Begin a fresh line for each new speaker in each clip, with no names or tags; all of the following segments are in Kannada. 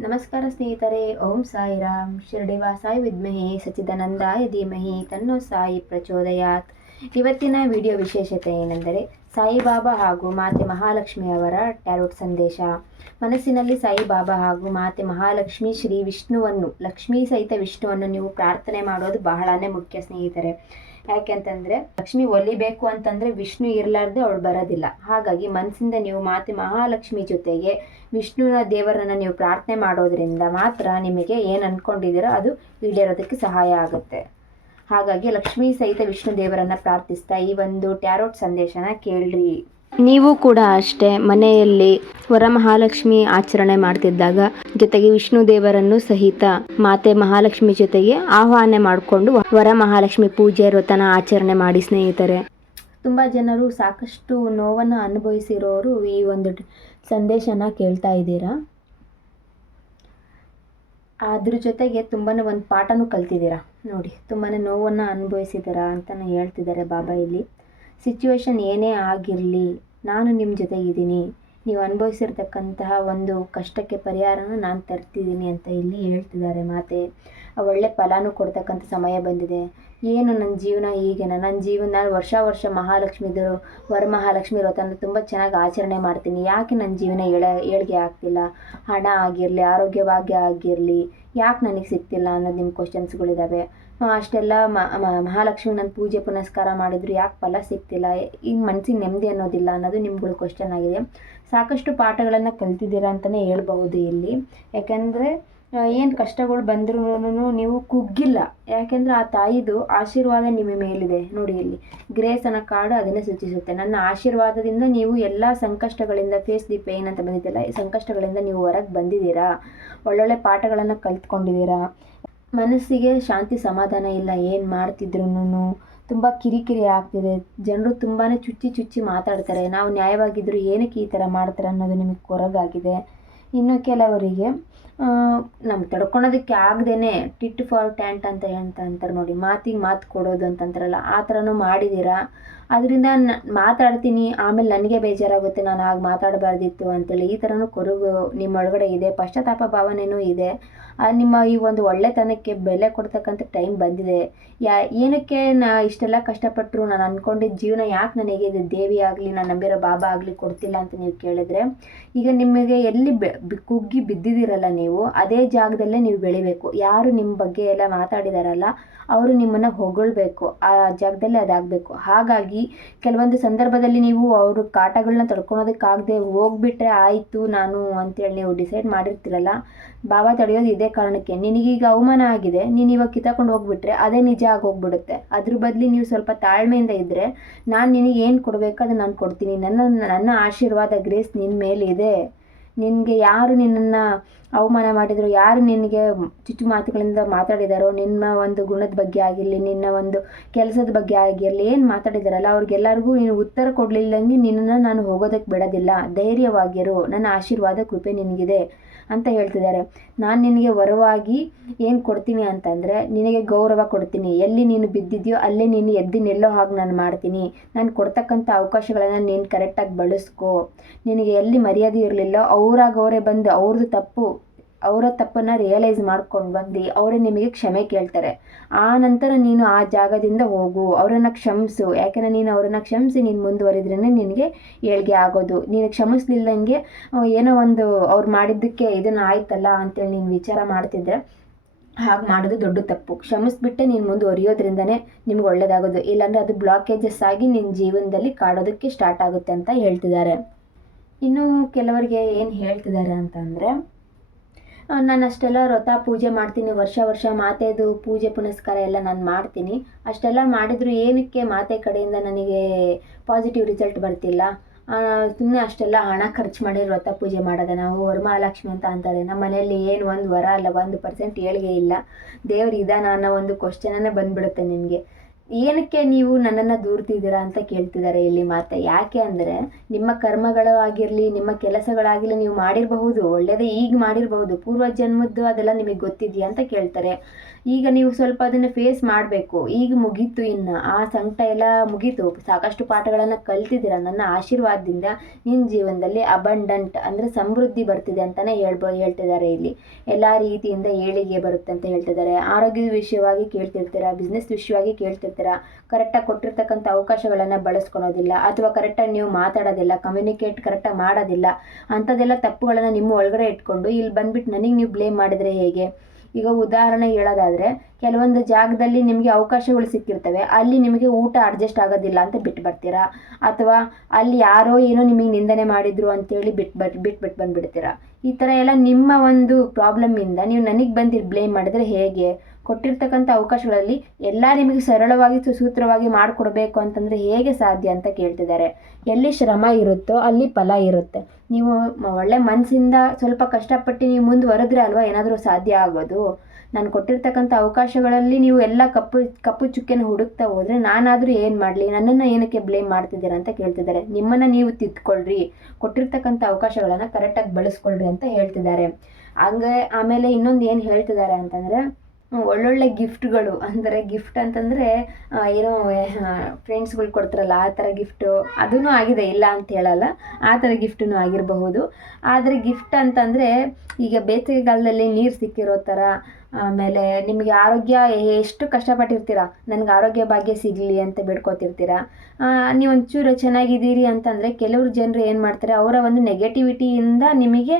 ನಮಸ್ಕಾರ ಸ್ನೇಹಿತರೆ, ಓಂ ಸಾಯಿರಾಮ್. ಶಿರಡಿ ಸಾಯಿ ವಿದ್ಮಹಿ ಸಚಿದಾನಂದಾಯ ಧೀಮಹಿ, ತನ್ನೋ ಸಾಯಿ ಪ್ರಚೋದಯಾತ್. ಇವತ್ತಿನ ವಿಡಿಯೋ ವಿಶೇಷತೆ ಏನೆಂದರೆ, ಸಾಯಿಬಾಬಾ ಹಾಗೂ ಮಾತೆ ಮಹಾಲಕ್ಷ್ಮಿಯವರ ಟ್ಯಾರೋಟ್ ಸಂದೇಶ. ಮನಸ್ಸಿನಲ್ಲಿ ಸಾಯಿಬಾಬಾ ಹಾಗೂ ಮಾತೆ ಮಹಾಲಕ್ಷ್ಮಿ ಶ್ರೀ ವಿಷ್ಣುವನ್ನು, ಲಕ್ಷ್ಮೀ ಸಹಿತ ವಿಷ್ಣುವನ್ನು ನೀವು ಪ್ರಾರ್ಥನೆ ಮಾಡೋದು ಬಹಳನೇ ಮುಖ್ಯ ಸ್ನೇಹಿತರೆ. ಯಾಕೆಂತಂದ್ರೆ ಲಕ್ಷ್ಮಿ ಒಲಿಬೇಕು ಅಂತಂದ್ರೆ ವಿಷ್ಣು ಇರಲಾರ್ದೆ ಅವಳು ಬರೋದಿಲ್ಲ. ಹಾಗಾಗಿ ಮನಸ್ಸಿಂದ ನೀವು ಮಾತೆ ಮಹಾಲಕ್ಷ್ಮಿ ಜೊತೆಗೆ ವಿಷ್ಣುವಿನ ದೇವರನ್ನ ನೀವು ಪ್ರಾರ್ಥನೆ ಮಾಡೋದ್ರಿಂದ ಮಾತ್ರ ನಿಮಗೆ ಏನು ಅನ್ಕೊಂಡಿದ್ದೀರೋ ಅದು ಈಡೇರೋದಕ್ಕೆ ಸಹಾಯ ಆಗುತ್ತೆ. ಹಾಗಾಗಿ ಲಕ್ಷ್ಮೀ ಸಹಿತ ವಿಷ್ಣು ದೇವರನ್ನ ಪ್ರಾರ್ಥಿಸ್ತಾ ಈ ಒಂದು ಟ್ಯಾರೋಟ್ ಸಂದೇಶನ ಕೇಳ್ರಿ. ನೀವು ಕೂಡ ಅಷ್ಟೇ ಮನೆಯಲ್ಲಿ ವರಮಹಾಲಕ್ಷ್ಮಿ ಆಚರಣೆ ಮಾಡ್ತಿದ್ದಾಗ ಜೊತೆಗೆ ವಿಷ್ಣು ದೇವರನ್ನು ಸಹಿತ ಮಾತೆ ಮಹಾಲಕ್ಷ್ಮಿ ಜೊತೆಗೆ ಆಹ್ವಾನ ಮಾಡಿಕೊಂಡು ವರಮಹಾಲಕ್ಷ್ಮಿ ಪೂಜೆ ವ್ರತನ ಆಚರಣೆ ಮಾಡಿ ಸ್ನೇಹಿತರೆ. ತುಂಬ ಜನರು ಸಾಕಷ್ಟು ನೋವನ್ನು ಅನುಭವಿಸಿರೋರು ಈ ಒಂದು ಸಂದೇಶನ ಕೇಳ್ತಾ ಇದ್ದೀರಾ? ಅದ್ರ ಜೊತೆಗೆ ತುಂಬಾ ಒಂದು ಪಾಠನೂ ಕಲ್ತಿದ್ದೀರಾ? ನೋಡಿ ತುಂಬಾ ನೋವನ್ನು ಅನುಭವಿಸಿದ್ದೀರಾ ಅಂತಲೇ ಹೇಳ್ತಿದ್ದಾರೆ ಬಾಬಾ ಇಲ್ಲಿ. ಸಿಚುವೇಶನ್ ಏನೇ ಆಗಿರಲಿ ನಾನು ನಿಮ್ಮ ಜೊತೆ ಇದ್ದೀನಿ. ನೀವು ಅನುಭವಿಸಿರ್ತಕ್ಕಂತಹ ಒಂದು ಕಷ್ಟಕ್ಕೆ ಪರಿಹಾರನ ನಾನು ತರ್ತಿದ್ದೀನಿ ಅಂತ ಇಲ್ಲಿ ಹೇಳ್ತಿದ್ದಾರೆ ಮಾತೆ. ಒಳ್ಳೆ ಫಲಾನು ಕೊಡ್ತಕ್ಕಂಥ ಸಮಯ ಬಂದಿದೆ. ಏನು ನನ್ನ ಜೀವನ ಈಗೇನ ನನ್ನ ಜೀವನ ನಾನು ವರ್ಷ ವರ್ಷ ಮಹಾಲಕ್ಷ್ಮಿದು, ವರಮಹಾಲಕ್ಷ್ಮಿ ವ್ರತನ ತುಂಬ ಚೆನ್ನಾಗಿ ಆಚರಣೆ ಮಾಡ್ತೀನಿ. ಯಾಕೆ ನನ್ನ ಜೀವನ ಏಳ ಏಳಿಗೆ ಆಗ್ತಿಲ್ಲ? ಹಣ ಆಗಿರಲಿ ಆರೋಗ್ಯ ಭಾಗ್ಯ ಆಗಿರಲಿ, ಯಾಕೆ ನನಗೆ ಸಿಗ್ತಿಲ್ಲ ಅನ್ನೋದು ನಿಮ್ಮ ಕ್ವಶನ್ಸ್ಗಳಿದ್ದಾವೆ ಅಷ್ಟೆಲ್ಲ ಮಹಾಲಕ್ಷ್ಮಿ ನನ್ನ ಪೂಜೆ ಪುನಸ್ಕಾರ ಮಾಡಿದ್ರು ಯಾಕೆ ಫಲ ಸಿಗ್ತಿಲ್ಲ? ಈಗ ಮನಸ್ಸಿಗೆ ನೆಮ್ಮದಿ ಅನ್ನೋದಿಲ್ಲ ಅನ್ನೋದು ನಿಮ್ಗಳ ಕ್ವಶನ್ ಆಗಿದೆ. ಸಾಕಷ್ಟು ಪಾಠಗಳನ್ನು ಕಲ್ತಿದ್ದೀರಾ ಅಂತಲೇ ಹೇಳ್ಬಹುದು ಇಲ್ಲಿ. ಯಾಕೆಂದರೆ ಏನು ಕಷ್ಟಗಳು ಬಂದ್ರೂ ನೀವು ಕುಗ್ಗಿಲ್ಲ. ಯಾಕೆಂದರೆ ಆ ತಾಯಿದು ಆಶೀರ್ವಾದ ನಿಮ್ಮ ಮೇಲಿದೆ ನೋಡಿ ಇಲ್ಲಿ. ಗ್ರೇಸ್ ಅನ್ನೋ ಕಾರ್ಡು ಅದನ್ನೇ ಸೂಚಿಸುತ್ತೆ. ನನ್ನ ಆಶೀರ್ವಾದದಿಂದ ನೀವು ಎಲ್ಲ ಸಂಕಷ್ಟಗಳಿಂದ ಫೇಸ್ ದಿ ಪೇನ್ ಅಂತ ಬಂದಿದ್ದೆಲ್ಲ ಈ ಸಂಕಷ್ಟಗಳಿಂದ ನೀವು ಹೊರಗೆ ಬಂದಿದ್ದೀರಾ? ಒಳ್ಳೊಳ್ಳೆ ಪಾಠಗಳನ್ನು ಕಲ್ತ್ಕೊಂಡಿದ್ದೀರಾ? ಮನಸ್ಸಿಗೆ ಶಾಂತಿ ಸಮಾಧಾನ ಇಲ್ಲ, ಏನು ಮಾಡ್ತಿದ್ರು ತುಂಬ ಕಿರಿಕಿರಿ ಆಗ್ತಿದೆ. ಜನರು ತುಂಬಾ ಚುಚ್ಚಿ ಚುಚ್ಚಿ ಮಾತಾಡ್ತಾರೆ. ನಾವು ನ್ಯಾಯವಾಗಿದ್ದರೂ ಏನಕ್ಕೆ ಈ ಥರ ಮಾಡ್ತಾರೆ ಅನ್ನೋದು ನಿಮಗೆ ಕೊರಗಾಗಿದೆ. ಇನ್ನು ಕೆಲವರಿಗೆ ನಮ್ಮ ತಡ್ಕೊಳೋದಕ್ಕೆ ಆಗದೇನೆ ಟಿಟ್ ಫಾರ್ ಟ್ಯಾಂಟ್ ಅಂತ ಅಂತ ಅಂತಾರೆ ನೋಡಿ, ಮಾತಿಗೆ ಮಾತು ಕೊಡೋದು ಅಂತಂತಾರಲ್ಲ ಆ ಥರನೂ ಮಾಡಿದ್ದೀರಾ? ಅದರಿಂದ ಮಾತಾಡ್ತೀನಿ, ಆಮೇಲೆ ನನಗೆ ಬೇಜಾರಾಗುತ್ತೆ, ನಾನು ಆಗ ಮಾತಾಡಬಾರ್ದಿತ್ತು ಅಂತೇಳಿ ಈ ಥರನೂ ಕೊರಗು ನಿಮ್ಮೊಳಗಡೆ ಇದೆ, ಪಶ್ಚಾತ್ತಾಪ ಭಾವನೆಯೂ ಇದೆ. ನಿಮ್ಮ ಈ ಒಂದು ಒಳ್ಳೆತನಕ್ಕೆ ಬೆಲೆ ಕೊಡ್ತಕ್ಕಂಥ ಟೈಮ್ ಬಂದಿದೆ. ಯಾ, ಏನಕ್ಕೆ ನಾ ಇಷ್ಟೆಲ್ಲ ಕಷ್ಟಪಟ್ಟರು ನಾನು ಅಂದ್ಕೊಂಡಿದ್ದ ಜೀವನ ಯಾಕೆ ನನಗೆ ಇದು ದೇವಿ ಆಗಲಿ, ನಾನು ನಂಬಿರೋ ಬಾಬಾ ಆಗಲಿ ಕೊಡ್ತಿಲ್ಲ ಅಂತ ನೀವು ಕೇಳಿದ್ರೆ, ಈಗ ನಿಮಗೆ ಎಲ್ಲಿ ಬೆ ಕುಗ್ಗಿ ಬಿದ್ದಿದ್ದೀರಲ್ಲ ನೀವು, ಅದೇ ಜಾಗದಲ್ಲೇ ನೀವು ಬೆಳಿಬೇಕು. ಯಾರು ನಿಮ್ಮ ಬಗ್ಗೆ ಎಲ್ಲ ಮಾತಾಡಿದಾರಲ್ಲ, ಅವರು ನಿಮ್ಮನ್ನು ಹೊಗಳ್ಬೇಕು. ಆ ಜಾಗದಲ್ಲೇ ಅದಾಗಬೇಕು. ಹಾಗಾಗಿ ಕೆಲವೊಂದು ಸಂದರ್ಭದಲ್ಲಿ ನೀವು ಅವ್ರ ಕಾಟಗಳನ್ನ ತಡ್ಕೊಳೋದಕ್ಕಾಗದೆ ಹೋಗ್ಬಿಟ್ರೆ ಆಯಿತು ನಾನು ಅಂತೇಳಿ ನೀವು ಡಿಸೈಡ್ ಮಾಡಿರ್ತೀರಲ್ಲ ಬಾಬಾ ತಡೆಯೋದು ಇದೇ ಕಾರಣಕ್ಕೆ. ನಿನಗೀಗ ಅವಮಾನ ಆಗಿದೆ, ನೀನು ಇವಾಗ ಕಿತ್ತಾಕೊಂಡು ಹೋಗ್ಬಿಟ್ರೆ ಅದೇ ನಿಜ ಆಗಿ ಹೋಗ್ಬಿಡುತ್ತೆ ಅದ್ರ ಬದಲಿ ನೀವು ಸ್ವಲ್ಪ ತಾಳ್ಮೆಯಿಂದ ಇದ್ದರೆ ನಾನು ನಿನಗೆ ಏನು ಕೊಡಬೇಕು ಅದು ನಾನು ಕೊಡ್ತೀನಿ. ನನ್ನ ನನ್ನ ಆಶೀರ್ವಾದ ಗ್ರೇಸ್ ನಿನ್ನ ಮೇಲಿದೆ. ನಿನಗೆ ಯಾರು ನಿನ್ನನ್ನು ಅವಮಾನ ಮಾಡಿದರು, ಯಾರು ನಿನಗೆ ಚುಚ್ಚು ಮಾತುಗಳಿಂದ ಮಾತಾಡಿದಾರೋ, ನಿನ್ನ ಒಂದು ಗುಣದ ಬಗ್ಗೆ ಆಗಿರಲಿ, ನಿನ್ನ ಒಂದು ಕೆಲಸದ ಬಗ್ಗೆ ಆಗಿರಲಿ, ಏನು ಮಾತಾಡಿದಾರಲ್ಲ, ಅವ್ರಿಗೆಲ್ಲರಿಗೂ ನೀನು ಉತ್ತರ ಕೊಡಲಿಲ್ಲಂಗೆ ನಿನ್ನನ್ನು ನಾನು ಹೋಗೋದಕ್ಕೆ ಬಿಡೋದಿಲ್ಲ. ಧೈರ್ಯವಾಗಿರು. ನನ್ನ ಆಶೀರ್ವಾದ, ಕೃಪೆ ನಿನಗಿದೆ. ಅಂತ ಹೇಳ್ತಿದ್ದಾರೆ. ನಾನು ನಿನಗೆ ವರವಾಗಿ ಏನು ಕೊಡ್ತೀನಿ ಅಂತಂದರೆ, ನಿನಗೆ ಗೌರವ ಕೊಡ್ತೀನಿ. ಎಲ್ಲಿ ನೀನು ಬಿದ್ದಿದೆಯೋ ಅಲ್ಲೇ ನೀನು ಎದ್ದು ನಿಲ್ಲೋ ಹಾಗೆ ನಾನು ಮಾಡ್ತೀನಿ. ನಾನು ಕೊಡ್ತಕ್ಕಂಥ ಅವಕಾಶಗಳನ್ನು ನೀನು ಕರೆಕ್ಟಾಗಿ ಬಳಸ್ಕೋ. ನಿನಗೆ ಎಲ್ಲಿ ಮರ್ಯಾದೆ ಇರಲಿಲ್ಲ, ಅವರಾಗ ಅವರೇ ಬಂದು ಅವ್ರದ್ದು ತಪ್ಪು. ಅವರ ತಪ್ಪನ್ನು ರಿಯಲೈಸ್ ಮಾಡ್ಕೊಂಡು ಬಂದು ಅವರೇ ನಿಮಗೆ ಕ್ಷಮೆ ಕೇಳ್ತಾರೆ. ಆ ನಂತರ ನೀನು ಆ ಜಾಗದಿಂದ ಹೋಗು. ಅವರನ್ನು ಕ್ಷಮಿಸು. ಯಾಕೆಂದರೆ ನೀನು ಅವರನ್ನು ಕ್ಷಮಿಸಿ ನೀನು ಮುಂದುವರಿದ್ರೇ ನಿನಗೆ ಏಳ್ಗೆ ಆಗೋದು. ನೀನು ಕ್ಷಮಿಸ್ಲಿಲ್ಲಂಗೆ ಏನೋ ಒಂದು ಅವ್ರು ಮಾಡಿದ್ದಕ್ಕೆ ಇದನ್ನು ಆಯ್ತಲ್ಲ ಅಂತೇಳಿ ನೀನು ವಿಚಾರ ಮಾಡ್ತಿದ್ರೆ, ಹಾಗೆ ಮಾಡೋದು ದೊಡ್ಡ ತಪ್ಪು. ಕ್ಷಮಿಸ್ಬಿಟ್ಟೆ ನೀನು ಮುಂದುವರಿಯೋದ್ರಿಂದನೇ ನಿಮ್ಗೆ ಒಳ್ಳೇದಾಗೋದು. ಇಲ್ಲಾಂದರೆ ಅದು ಬ್ಲಾಕೇಜಸ್ ಆಗಿ ನಿನ್ನ ಜೀವನದಲ್ಲಿ ಕಾಡೋದಕ್ಕೆ ಸ್ಟಾರ್ಟ್ ಆಗುತ್ತೆ ಅಂತ ಹೇಳ್ತಿದ್ದಾರೆ. ಇನ್ನು ಕೆಲವರಿಗೆ ಏನು ಹೇಳ್ತಿದ್ದಾರೆ ಅಂತಂದರೆ ನಾನು ಅಷ್ಟೆಲ್ಲ ವ್ರತ ಪೂಜೆ ಮಾಡ್ತೀನಿ, ವರ್ಷ ವರ್ಷ ಮಾತೆದು ಪೂಜೆ ಪುನಸ್ಕಾರ ಎಲ್ಲ ನಾನು ಮಾಡ್ತೀನಿ. ಅಷ್ಟೆಲ್ಲ ಮಾಡಿದ್ರು ಏನಕ್ಕೆ ಮಾತೆ ಕಡೆಯಿಂದ ನನಗೆ ಪಾಸಿಟಿವ್ ರಿಸಲ್ಟ್ ಬರ್ತಿಲ್ಲ? ಸುಮ್ಮನೆ ಅಷ್ಟೆಲ್ಲ ಹಣ ಖರ್ಚು ಮಾಡಿ ವ್ರತ ಪೂಜೆ ಮಾಡೋದ, ನಾವು ವರಮಹಾಲಕ್ಷ್ಮಿ ಅಂತ ಅಂತಾರೆ. ನಮ್ಮ ಮನೆಯಲ್ಲಿ ಏನು ಒಂದು ವರ ಅಲ್ಲ, ಒಂದು ಪರ್ಸೆಂಟ್ ಏಳಿಗೆ ಇಲ್ಲ. ದೇವ್ರು ಇದಾನ ಅನ್ನೋ ಒಂದು ಕ್ವಶನನ್ನೇ ಬಂದ್ಬಿಡುತ್ತೆ ನಿಮಗೆ. ಏನಕ್ಕೆ ನೀವು ನನ್ನನ್ನು ದೂರ್ತಿದ್ದೀರಾ ಅಂತ ಕೇಳ್ತಿದ್ದಾರೆ ಇಲ್ಲಿ ಮಾತೆ. ಯಾಕೆ ಅಂದರೆ ನಿಮ್ಮ ಕರ್ಮಗಳು ಆಗಿರಲಿ ನಿಮ್ಮ ಕೆಲಸಗಳಾಗಿರಲಿ ನೀವು ಮಾಡಿರಬಹುದು ಒಳ್ಳೆಯದೇ ಈಗ ಮಾಡಿರಬಹುದು ಪೂರ್ವ ಜನ್ಮದ್ದು ಅದೆಲ್ಲ ನಿಮಗೆ ಗೊತ್ತಿದೆಯಾ ಅಂತ ಕೇಳ್ತಾರೆ. ಈಗ ನೀವು ಸ್ವಲ್ಪ ಅದನ್ನು ಫೇಸ್ ಮಾಡಬೇಕು. ಈಗ ಮುಗೀತು ಇನ್ನು. ಆ ಸಂಕಟ ಎಲ್ಲ ಮುಗೀತು. ಸಾಕಷ್ಟು ಪಾಠಗಳನ್ನು ಕಲ್ತಿದ್ದೀರ? ನನ್ನ ಆಶೀರ್ವಾದದಿಂದ ನಿನ್ನ ಜೀವನದಲ್ಲಿ ಅಬಂಡಂಟ್ ಅಂದರೆ ಸಮೃದ್ಧಿ ಬರ್ತಿದೆ ಅಂತಲೇ ಹೇಳ್ಬೋ, ಹೇಳ್ತಿದ್ದಾರೆ ಇಲ್ಲಿ. ಎಲ್ಲ ರೀತಿಯಿಂದ ಏಳಿಗೆ ಬರುತ್ತೆ ಅಂತ ಹೇಳ್ತಿದ್ದಾರೆ. ಆರೋಗ್ಯದ ವಿಷಯವಾಗಿ ಕೇಳ್ತಿರ್ತೀರ? ಬಿಸ್ನೆಸ್ ವಿಷಯವಾಗಿ ಕೇಳ್ತಿರ್ತೀರ? ಕರೆಕ್ಟಾಗಿ ಕೊಟ್ಟಿರ್ತಕ್ಕಂಥ ಅವಕಾಶಗಳನ್ನು ಬಳಸ್ಕೊಳೋದಿಲ್ಲ. ಅಥವಾ ಕರೆಕ್ಟಾಗಿ ನೀವು ಮಾತಾಡೋದಿಲ್ಲ. ಕಮ್ಯುನಿಕೇಟ್ ಕರೆಕ್ಟಾಗಿ ಮಾಡೋದಿಲ್ಲ. ಅಂಥದ್ದೆಲ್ಲ ತಪ್ಪುಗಳನ್ನು ನಿಮ್ಮ ಒಳಗಡೆ ಇಟ್ಕೊಂಡು ಇಲ್ಲಿ ಬಂದ್ಬಿಟ್ಟು ನನಗೆ ನೀವು ಬ್ಲೇಮ್ ಮಾಡಿದರೆ ಹೇಗೆ? ಈಗ ಉದಾಹರಣೆ ಹೇಳೋದಾದರೆ, ಕೆಲವೊಂದು ಜಾಗದಲ್ಲಿ ನಿಮಗೆ ಅವಕಾಶಗಳು ಸಿಕ್ಕಿರ್ತವೆ. ಅಲ್ಲಿ ನಿಮಗೆ ಊಟ ಅಡ್ಜಸ್ಟ್ ಆಗೋದಿಲ್ಲ ಅಂತ ಬಿಟ್ಟು ಬರ್ತೀರಾ ಅಥವಾ ಅಲ್ಲಿ ಯಾರೋ ಏನೋ ನಿಮಗೆ ನಿಂದನೆ ಮಾಡಿದ್ರು ಅಂತೇಳಿ ಬಿಟ್ಟು ಬಟ್ ಬಿಟ್ಟು ಬಂದುಬಿಡ್ತೀರಾ? ಈ ಥರ ಎಲ್ಲ ನಿಮ್ಮ ಒಂದು ಪ್ರಾಬ್ಲಮ್ಮಿಂದ ನೀವು ನನಗೆ ಬಂದು ಬ್ಲೇಮ್ ಮಾಡಿದರೆ ಹೇಗೆ? ಕೊಟ್ಟಿರ್ತಕ್ಕಂಥ ಅವಕಾಶಗಳಲ್ಲಿ ಎಲ್ಲ ನಿಮಗೆ ಸರಳವಾಗಿ ಸುಸೂತ್ರವಾಗಿ ಮಾಡಿಕೊಡ್ಬೇಕು ಅಂತಂದರೆ ಹೇಗೆ ಸಾಧ್ಯ ಅಂತ ಕೇಳ್ತಿದ್ದಾರೆ. ಎಲ್ಲಿ ಶ್ರಮ ಇರುತ್ತೋ ಅಲ್ಲಿ ಫಲ ಇರುತ್ತೆ. ನೀವು ಒಳ್ಳೆ ಮನಸ್ಸಿಂದ ಸ್ವಲ್ಪ ಕಷ್ಟಪಟ್ಟು ನೀವು ಮುಂದುವರೆದ್ರೆ ಅಲ್ವಾ ಏನಾದರೂ ಸಾಧ್ಯ ಆಗೋದು? ನಾನು ಕೊಟ್ಟಿರ್ತಕ್ಕಂಥ ಅವಕಾಶಗಳಲ್ಲಿ ನೀವು ಎಲ್ಲ ಕಪ್ಪು ಕಪ್ಪು ಚುಕ್ಕೆನ ಹುಡುಕ್ತಾ ಹೋದರೆ ನಾನಾದರೂ ಏನು ಮಾಡಲಿ? ನನ್ನನ್ನು ಏನಕ್ಕೆ ಬ್ಲೇಮ್ ಮಾಡ್ತಿದ್ದೀರಾ ಅಂತ ಕೇಳ್ತಿದ್ದಾರೆ. ನಿಮ್ಮನ್ನು ನೀವು ತಿದ್ಕೊಳ್ರಿ. ಕೊಟ್ಟಿರ್ತಕ್ಕಂಥ ಅವಕಾಶಗಳನ್ನು ಕರೆಕ್ಟಾಗಿ ಬಳಸ್ಕೊಳ್ರಿ ಅಂತ ಹೇಳ್ತಿದ್ದಾರೆ. ಹಂಗೆ ಆಮೇಲೆ ಇನ್ನೊಂದು ಏನು ಹೇಳ್ತಿದ್ದಾರೆ ಅಂತಂದರೆ ಒಳ್ಳೊಳ್ಳೆ ಗಿಫ್ಟ್ಗಳು, ಅಂದರೆ ಗಿಫ್ಟ್ ಅಂತಂದರೆ ಏನೋ ಫ್ರೆಂಡ್ಸ್ಗಳು ಕೊಡ್ತಾರಲ್ಲ, ಆ ಥರ ಗಿಫ್ಟು ಅದೂ ಆಗಿದೆ, ಇಲ್ಲ ಅಂತ ಹೇಳಲ್ಲ, ಆ ಥರ ಗಿಫ್ಟೂ ಆಗಿರಬಹುದು. ಆದರೆ ಗಿಫ್ಟ್ ಅಂತಂದರೆ, ಈಗ ಬೇಸಿಗೆಗಾಲದಲ್ಲಿ ನೀರು ಸಿಕ್ಕಿರೋ ಥರ ಆಮೇಲೆ ನಿಮಗೆ ಆರೋಗ್ಯ ಎಷ್ಟು ಕಷ್ಟಪಟ್ಟಿರ್ತೀರ? ನನಗೆ ಆರೋಗ್ಯ ಭಾಗ್ಯ ಸಿಗಲಿ ಅಂತ ಬೇಡ್ಕೋತಿರ್ತೀರ? ನೀವು ಒಂಚೂರು ಚೆನ್ನಾಗಿದ್ದೀರಿ ಅಂತಂದರೆ ಕೆಲವರು ಜನರು ಏನು ಮಾಡ್ತಾರೆ, ಅವರ ಒಂದು ನೆಗೆಟಿವಿಟಿಯಿಂದ ನಿಮಗೆ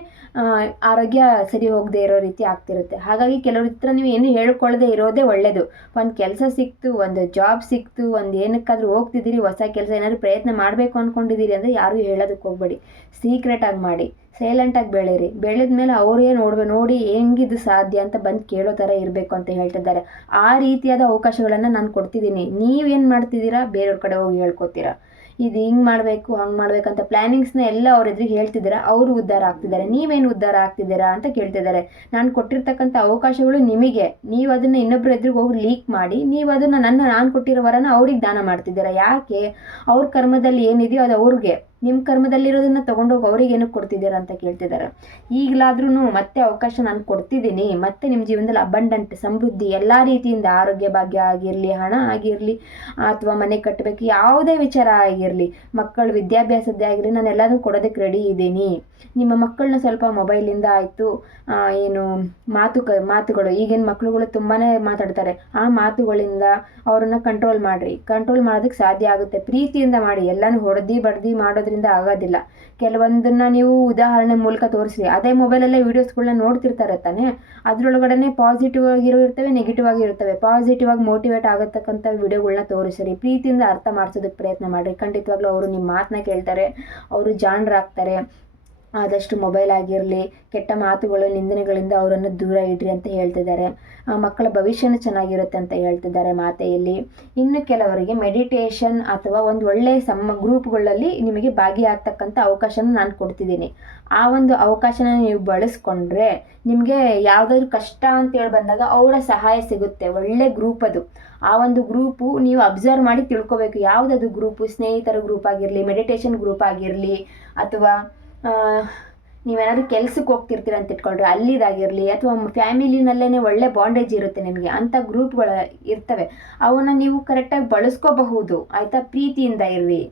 ಆರೋಗ್ಯ ಸರಿ ಹೋಗದೆ ಇರೋ ರೀತಿ ಆಗ್ತಿರುತ್ತೆ. ಹಾಗಾಗಿ ಕೆಲವ್ರ ಹತ್ರ ನೀವು ಏನು ಹೇಳ್ಕೊಳ್ಳದೆ ಇರೋದೇ ಒಳ್ಳೆಯದು ಒಂದು ಕೆಲಸ ಸಿಕ್ತು, ಒಂದು ಜಾಬ್ ಸಿಕ್ತು, ಒಂದು ಏನಕ್ಕಾದ್ರೂ ಹೋಗ್ತಿದ್ದೀರಿ, ಹೊಸ ಕೆಲಸ ಏನಾದರೂ ಪ್ರಯತ್ನ ಮಾಡಬೇಕು ಅಂದ್ಕೊಂಡಿದ್ದೀರಿ ಅಂದರೆ ಯಾರಿಗೂ ಹೇಳೋದಕ್ಕೆ ಹೋಗಬೇಡಿ. ಸೀಕ್ರೆಟಾಗಿ ಮಾಡಿ. ಸೈಲೆಂಟಾಗಿ ಬೆಳೀರಿ. ಬೆಳೆದ ಮೇಲೆ ಅವರೇ ನೋಡ್ಬೇ, ನೋಡಿ ಹೆಂಗಿದು ಸಾಧ್ಯ ಅಂತ ಬಂದು ಕೇಳೋ ಥರ ಇರಬೇಕು ಅಂತ ಹೇಳ್ತಿದ್ದಾರೆ. ಆ ರೀತಿಯಾದ ಅವಕಾಶಗಳನ್ನು ನಾನು ಕೊಡ್ತಿದ್ದೀನಿ. ನೀವೇನು ಮಾಡ್ತಿದ್ದೀರಾ? ಬೇರೆಯವ್ರ ಕಡೆ ಹೋಗಿ ಹೇಳ್ಕೊತೀರಾ? ಇದು ಹಿಂಗೆ ಮಾಡಬೇಕು, ಹಂಗೆ ಮಾಡಬೇಕಂತ ಪ್ಲ್ಯಾನಿಂಗ್ಸ್ನ ಎಲ್ಲ ಅವ್ರ ಎದುರಿಗೆ ಹೇಳ್ತಿದ್ದೀರಾ? ಅವರು ಉದ್ಧಾರ ಆಗ್ತಿದ್ದಾರೆ. ನೀವೇನು ಉದ್ಧಾರ ಆಗ್ತಿದ್ದೀರಾ ಅಂತ ಕೇಳ್ತಿದ್ದಾರೆ. ನಾನು ಕೊಟ್ಟಿರ್ತಕ್ಕಂಥ ಅವಕಾಶಗಳು ನಿಮಗೆ. ನೀವು ಅದನ್ನು ಇನ್ನೊಬ್ಬರ ಎದುರಿಗೆ ಹೋಗಿ ಲೀಕ್ ಮಾಡಿ, ನೀವು ಅದನ್ನು ನನ್ನ, ನಾನು ಕೊಟ್ಟಿರೋ ವರನ ಅವ್ರಿಗೆ ದಾನ ಮಾಡ್ತಿದ್ದೀರಾ? ಯಾಕೆ? ಅವ್ರ ಕರ್ಮದಲ್ಲಿ ಏನಿದೆಯೋ ಅದು ಅವ್ರಿಗೆ. ನಿಮ್ಮ ಕರ್ಮದಲ್ಲಿರೋದನ್ನು ತೊಗೊಂಡೋಗಿ ಅವ್ರಿಗೆ ಏನಕ್ಕೆ ಕೊಡ್ತಿದ್ದೀರಾ ಅಂತ ಕೇಳ್ತಿದ್ದಾರೆ ಈಗಲಾದ್ರೂ ಮತ್ತೆ ಅವಕಾಶ ನಾನು ಕೊಡ್ತಿದ್ದೀನಿ, ಮತ್ತೆ ನಿಮ್ಮ ಜೀವನದಲ್ಲಿ ಅಬಂಡಂಟ್ ಸಮೃದ್ಧಿ, ಎಲ್ಲ ರೀತಿಯಿಂದ ಆರೋಗ್ಯ ಭಾಗ್ಯ ಆಗಿರಲಿ, ಹಣ ಆಗಿರಲಿ, ಅಥವಾ ಮನೆ ಕಟ್ಟಬೇಕು ಯಾವುದೇ ವಿಚಾರ ಆಗಿರಲಿ, ಮಕ್ಕಳ ವಿದ್ಯಾಭ್ಯಾಸದ್ದೇ ಆಗಿರಲಿ, ನಾನು ಎಲ್ಲದನ್ನು ಕೊಡೋದಕ್ಕೆ ರೆಡಿ ಇದ್ದೀನಿ. ನಿಮ್ಮ ಮಕ್ಕಳನ್ನ ಸ್ವಲ್ಪ ಮೊಬೈಲಿಂದ ಆಯಿತು ಏನು ಮಾತು ಮಾತುಗಳು, ಈಗಿನ ಮಕ್ಕಳುಗಳು ತುಂಬಾ ಮಾತಾಡ್ತಾರೆ, ಆ ಮಾತುಗಳಿಂದ ಅವರನ್ನು ಕಂಟ್ರೋಲ್ ಮಾಡಿರಿ. ಕಂಟ್ರೋಲ್ ಮಾಡೋದಕ್ಕೆ ಸಾಧ್ಯ ಆಗುತ್ತೆ. ಪ್ರೀತಿಯಿಂದ ಮಾಡಿ, ಎಲ್ಲನೂ ಹೊಡೆದು, ಬಡ್ದು ಮಾಡೋದ್ರಿಂದ ಆಗೋದಿಲ್ಲ. ಕೆಲವೊಂದನ್ನ ನೀವು ಉದಾಹರಣೆ ಮೂಲಕ ತೋರಿಸಿ ಅದೇ ಮೊಬೈಲಲ್ಲೇ ವೀಡಿಯೋಸ್ಗಳನ್ನ ನೋಡ್ತಿರ್ತಾರೆ ತಾನೇ? ಅದರೊಳಗಡೆ ಪಾಸಿಟಿವ್ ಆಗಿರೋ ಇರ್ತವೆ ನೆಗೆಟಿವ್ ಆಗಿ ಇರ್ತವೆ. ಪಾಸಿಟಿವ್ ಆಗಿ ಮೋಟಿವೇಟ್ ಆಗತಕ್ಕಂಥ ವಿಡಿಯೋಗಳನ್ನ ತೋರಿಸಿರಿ. ಪ್ರೀತಿಯಿಂದ ಅರ್ಥ ಮಾಡಿಸೋದಕ್ಕೆ ಪ್ರಯತ್ನ ಮಾಡಿರಿ. ಖಂಡಿತವಾಗ್ಲೂ ಅವರು ನಿಮ್ಮ ಮಾತನ್ನ ಕೇಳ್ತಾರೆ, ಅವರು ಜಾಣರಾಗ್ತಾರೆ. ಆದಷ್ಟು ಮೊಬೈಲ್ ಆಗಿರಲಿ, ಕೆಟ್ಟ ಮಾತುಗಳು, ನಿಂದನೆಗಳಿಂದ ಅವರನ್ನು ದೂರ ಇಡ್ರಿ ಅಂತ ಹೇಳ್ತಿದ್ದಾರೆ. ಮಕ್ಕಳ ಭವಿಷ್ಯನೂ ಚೆನ್ನಾಗಿರುತ್ತೆ ಅಂತ ಹೇಳ್ತಿದ್ದಾರೆ ಮಾತೆಯಲ್ಲಿ. ಇನ್ನು ಕೆಲವರಿಗೆ ಮೆಡಿಟೇಷನ್ ಅಥವಾ ಒಂದು ಒಳ್ಳೆಯ ಸಮ ಗ್ರೂಪ್ಗಳಲ್ಲಿ ನಿಮಗೆ ಭಾಗಿಯಾಗ್ತಕ್ಕಂಥ ಅವಕಾಶನ ನಾನು ಕೊಡ್ತಿದ್ದೀನಿ. ಆ ಒಂದು ಅವಕಾಶನ ನೀವು ಬಳಸ್ಕೊಂಡ್ರೆ ನಿಮಗೆ ಯಾವುದಾದ್ರು ಕಷ್ಟ ಅಂತೇಳಿ ಬಂದಾಗ ಅವರ ಸಹಾಯ ಸಿಗುತ್ತೆ. ಒಳ್ಳೆ ಗ್ರೂಪ್ ಅದು. ಆ ಒಂದು ಗ್ರೂಪು ನೀವು ಅಬ್ಸರ್ವ್ ಮಾಡಿ ತಿಳ್ಕೊಬೇಕು. ಯಾವುದದು ಗ್ರೂಪು ಸ್ನೇಹಿತರ ಗ್ರೂಪ್ ಆಗಿರಲಿ ಮೆಡಿಟೇಷನ್ ಗ್ರೂಪ್ ಆಗಿರಲಿ ಅಥವಾ ನೀವೇನಾದ್ರೂ ಕೆಲ್ಸಕ್ಕೆ ಹೋಗ್ತಿರ್ತೀರ ಅಂತ ಇಟ್ಕೊಳ್ರಿ ಅಲ್ಲಿದಾಗಿರಲಿ ಅಥವಾ ಫ್ಯಾಮಿಲಿನಲ್ಲೇ ಒಳ್ಳೆ ಬಾಂಡೇಜ್ ಇರುತ್ತೆ ನಿಮಗೆ ಅಂಥ ಗ್ರೂಪ್ಗಳು ಇರ್ತವೆ. ಅವನ್ನ ನೀವು ಕರೆಕ್ಟಾಗಿ ಬಳಸ್ಕೋಬಹುದು. ಆಯಿತಾ? ಪ್ರೀತಿಯಿಂದ ಇರ್ರಿ.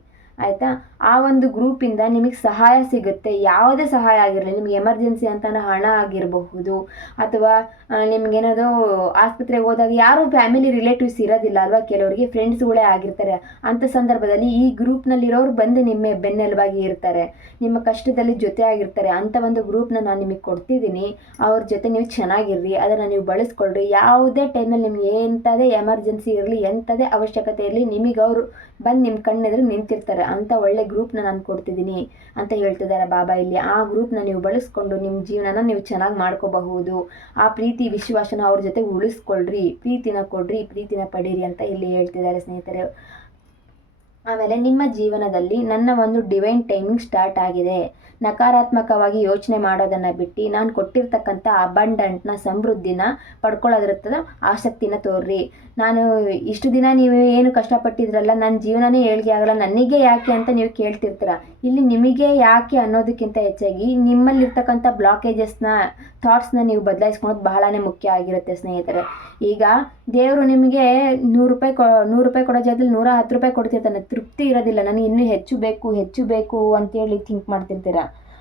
ಆಯಿತಾ? ಆ ಒಂದು ಗ್ರೂಪಿಂದ ನಿಮಗೆ ಸಹಾಯ ಸಿಗುತ್ತೆ. ಯಾವುದೇ ಸಹಾಯ ಆಗಿರಲಿ, ನಿಮಗೆ ಎಮರ್ಜೆನ್ಸಿ ಅಂತ ಹಣ ಆಗಿರಬಹುದು, ಅಥವಾ ನಿಮ್ಗೇನಾದರೂ ಆಸ್ಪತ್ರೆಗೆ ಹೋದಾಗ ಯಾರು ಫ್ಯಾಮಿಲಿ ರಿಲೇಟಿವ್ಸ್ ಇರೋದಿಲ್ಲ ಅಲ್ವಾ? ಕೆಲವರಿಗೆ ಫ್ರೆಂಡ್ಸ್ಗಳೇ ಆಗಿರ್ತಾರೆ. ಅಂಥ ಸಂದರ್ಭದಲ್ಲಿ ಈ ಗ್ರೂಪ್ನಲ್ಲಿರೋರು ಬಂದು ನಿಮ್ಮ ಬೆನ್ನೆಲುಬಾಗಿ ಇರ್ತಾರೆ. ನಿಮ್ಮ ಕಷ್ಟದಲ್ಲಿ ಜೊತೆ ಆಗಿರ್ತಾರೆ. ಅಂಥ ಒಂದು ಗ್ರೂಪ್ನ ನಾನು ನಿಮಗೆ ಕೊಡ್ತಿದ್ದೀನಿ. ಅವ್ರ ಜೊತೆ ನೀವು ಚೆನ್ನಾಗಿರ್ರಿ. ಅದನ್ನು ನೀವು ಬಳಸ್ಕೊಳ್ರಿ. ಯಾವುದೇ ಟೈಮಲ್ಲಿ ನಿಮ್ಗೆ ಎಂಥದೇ ಎಮರ್ಜೆನ್ಸಿ ಇರಲಿ ಎಂಥದೇ ಅವಶ್ಯಕತೆ ಇರಲಿ, ನಿಮಗೆ ಅವರು ಬಂದು ನಿಮ್ಮ ಕಣ್ಣೆದುರು ನಿಂತಿರ್ತಾರೆ. ಅಂಥ ಒಳ್ಳೆ ಗ್ರೂಪ್ನ ನಾನು ಕೊಡ್ತಿದ್ದೀನಿ ಅಂತ ಹೇಳ್ತಿದ್ದಾರೆ ಬಾಬಾ ಇಲ್ಲಿ. ಆ ಗ್ರೂಪ್ನ ನೀವು ಬಳಸ್ಕೊಂಡು ನಿಮ್ಮ ಜೀವನನ ನೀವು ಚೆನ್ನಾಗಿ ಮಾಡ್ಕೋಬಹುದು. ಆ ಪ್ರೀತಿ, ವಿಶ್ವಾಸನ ಅವ್ರ ಜೊತೆ ಉಳಿಸ್ಕೊಳ್ರಿ. ಪ್ರೀತಿನ ಕೊಡ್ರಿ, ಪ್ರೀತಿನ ಪಡೀರಿ ಅಂತ ಇಲ್ಲಿ ಹೇಳ್ತಿದ್ದಾರೆ ಸ್ನೇಹಿತರೆ. ಆಮೇಲೆ ನಿಮ್ಮ ಜೀವನದಲ್ಲಿ ನನ್ನ ಒಂದು ಡಿವೈನ್ ಟೈಮಿಂಗ್ ಸ್ಟಾರ್ಟ್ ಆಗಿದೆ. ನಕಾರಾತ್ಮಕವಾಗಿ ಯೋಚನೆ ಮಾಡೋದನ್ನು ಬಿಟ್ಟು ನಾನು ಕೊಟ್ಟಿರ್ತಕ್ಕಂಥ ಅಬಂಡೆಂಟ್ನ ಸಮೃದ್ಧಿನ ಪಡ್ಕೊಳ್ಳೋದ್ರತ್ತ ಆಸಕ್ತಿನ ತೋರ್ರಿ. ನಾನು ಇಷ್ಟು ದಿನ ನೀವು ಏನು ಕಷ್ಟಪಟ್ಟಿದ್ರಲ್ಲ ನನ್ನ ಜೀವನನೇ ಏಳಿಗೆ ಆಗಲ್ಲ ನನಗೆ ಯಾಕೆ ಅಂತ ನೀವು ಕೇಳ್ತಿರ್ತೀರ. ಇಲ್ಲಿ ನಿಮಗೆ ಯಾಕೆ ಅನ್ನೋದಕ್ಕಿಂತ ಹೆಚ್ಚಾಗಿ ನಿಮ್ಮಲ್ಲಿರ್ತಕ್ಕಂಥ ಬ್ಲಾಕೇಜಸ್ನ ಥಾಟ್ಸ್ನ ನೀವು ಬದಲಾಯಿಸ್ಕೊಳೋದು ಬಹಳನೇ ಮುಖ್ಯ ಆಗಿರುತ್ತೆ ಸ್ನೇಹಿತರೆ. ಈಗ ದೇವರು ನಿಮಗೆ ನೂರು ರೂಪಾಯಿ ಕೊ, ನೂರು ರೂಪಾಯಿ ಕೊಡೋ ಜಾಗದಲ್ಲಿ ನೂರ ಹತ್ತು ರೂಪಾಯಿ ಕೊಡ್ತಿರ್ತಾನೆ ತೃಪ್ತಿ ಇರೋದಿಲ್ಲ. ನನಗೆ ಇನ್ನೂ ಹೆಚ್ಚು ಬೇಕು ಹೆಚ್ಚು ಬೇಕು ಅಂತೇಳಿ ಥಿಂಕ್ ಮಾಡ್ತಿರ್ತೀರ,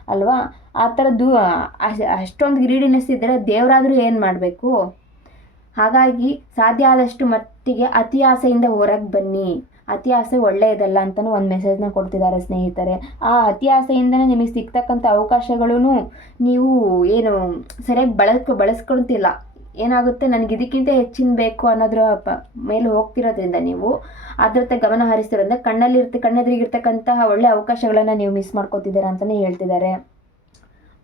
ಅಲ್ವಾ? ಆ ಥರದ್ದು ಅಶ್- ಅಷ್ಟೊಂದು ಗ್ರೀಡಿನೆಸ್ ಇದ್ದರೆ ದೇವರಾದರೂ ಏನು ಮಾಡಬೇಕು? ಹಾಗಾಗಿ ಸಾಧ್ಯ ಆದಷ್ಟು ಮಟ್ಟಿಗೆ ಅತಿ ಆಸೆಯಿಂದ ಹೊರಗೆ ಬನ್ನಿ. ಅತಿ ಆಸೆ ಒಳ್ಳೆಯದಲ್ಲ ಅಂತಲೂ ಒಂದು ಮೆಸೇಜ್ನ ಕೊಡ್ತಿದ್ದಾರೆ ಸ್ನೇಹಿತರೆ. ಆ ಅತಿ ಆಸೆಯಿಂದನೇ ನಿಮಗೆ ಸಿಗ್ತಕ್ಕಂಥ ಅವಕಾಶಗಳೂ ನೀವು ಏನು ಸರಿಯಾಗಿ ಬಳಸ್ಕೊ ಬಳಸ್ಕೊಳ್ತಿಲ್ಲ ಏನಾಗುತ್ತೆ? ನನಗೆ ಇದಕ್ಕಿಂತ ಹೆಚ್ಚಿನ ಬೇಕು ಅನ್ನೋದ್ರ ಪ, ಮೇಲೆ ಹೋಗ್ತಿರೋದ್ರಿಂದ ನೀವು ಅದ್ರತ್ತ ಗಮನ ಹರಿಸ್ತಿರೋದ್ರಿಂದ ಕಣ್ಣಲ್ಲಿರ್ತ, ಕಣ್ಣೆದುರಿಗಿರ್ತಕ್ಕಂತಹ ಒಳ್ಳೆ ಅವಕಾಶಗಳನ್ನು ನೀವು ಮಿಸ್ ಮಾಡ್ಕೋತಿದ್ದೀರಾ ಅಂತಲೇ ಹೇಳ್ತಿದ್ದಾರೆ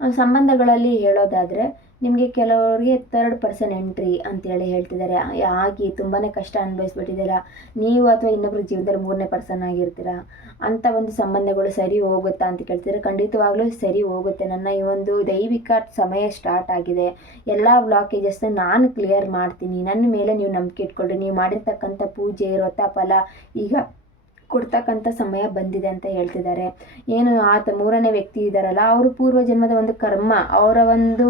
ಸಂಬಂಧಗಳಲ್ಲಿ ಹೇಳೋದಾದರೆ ನಿಮಗೆ ಕೆಲವರಿಗೆ ತರ್ಡ್ ಪರ್ಸನ್ ಎಂಟ್ರಿ ಅಂತೇಳಿ ಹೇಳ್ತಿದ್ದಾರೆ ಆಗಿ ತುಂಬಾ ಕಷ್ಟ ಅನುಭವಿಸ್ಬಿಟ್ಟಿದ್ದೀರಾ? ನೀವು ಅಥವಾ ಇನ್ನೊಬ್ಬರ ಜೀವನದಲ್ಲಿ ಮೂರನೇ ಪರ್ಸನ್ ಆಗಿರ್ತೀರಾ? ಅಂಥ ಒಂದು ಸಂಬಂಧಗಳು ಸರಿ ಹೋಗುತ್ತಾ ಅಂತ ಕೇಳ್ತಿದ್ರೆ. ಖಂಡಿತವಾಗ್ಲೂ ಸರಿ ಹೋಗುತ್ತೆ. ನನ್ನ ಈ ಒಂದು ದೈವಿಕ ಸಮಯ ಸ್ಟಾರ್ಟ್ ಆಗಿದೆ. ಎಲ್ಲ ಬ್ಲಾಕೇಜಸ್ನ ನಾನು ಕ್ಲಿಯರ್ ಮಾಡ್ತೀನಿ. ನನ್ನ ಮೇಲೆ ನೀವು ನಂಬಿಕೆ ಇಟ್ಕೊಳ್ಳಿ ನೀವು ಮಾಡಿರ್ತಕ್ಕಂಥ ಪೂಜೆ, ವ್ರತ, ಫಲ ಈಗ ಕೊಡ್ತಕ್ಕಂಥ ಸಮಯ ಬಂದಿದೆ ಅಂತ ಹೇಳ್ತಿದ್ದಾರೆ. ಏನು ಆತ ಮೂರನೇ ವ್ಯಕ್ತಿ ಇದ್ದಾರಲ್ಲ, ಅವರು ಪೂರ್ವ ಜನ್ಮದ ಒಂದು ಕರ್ಮ, ಅವರ ಒಂದು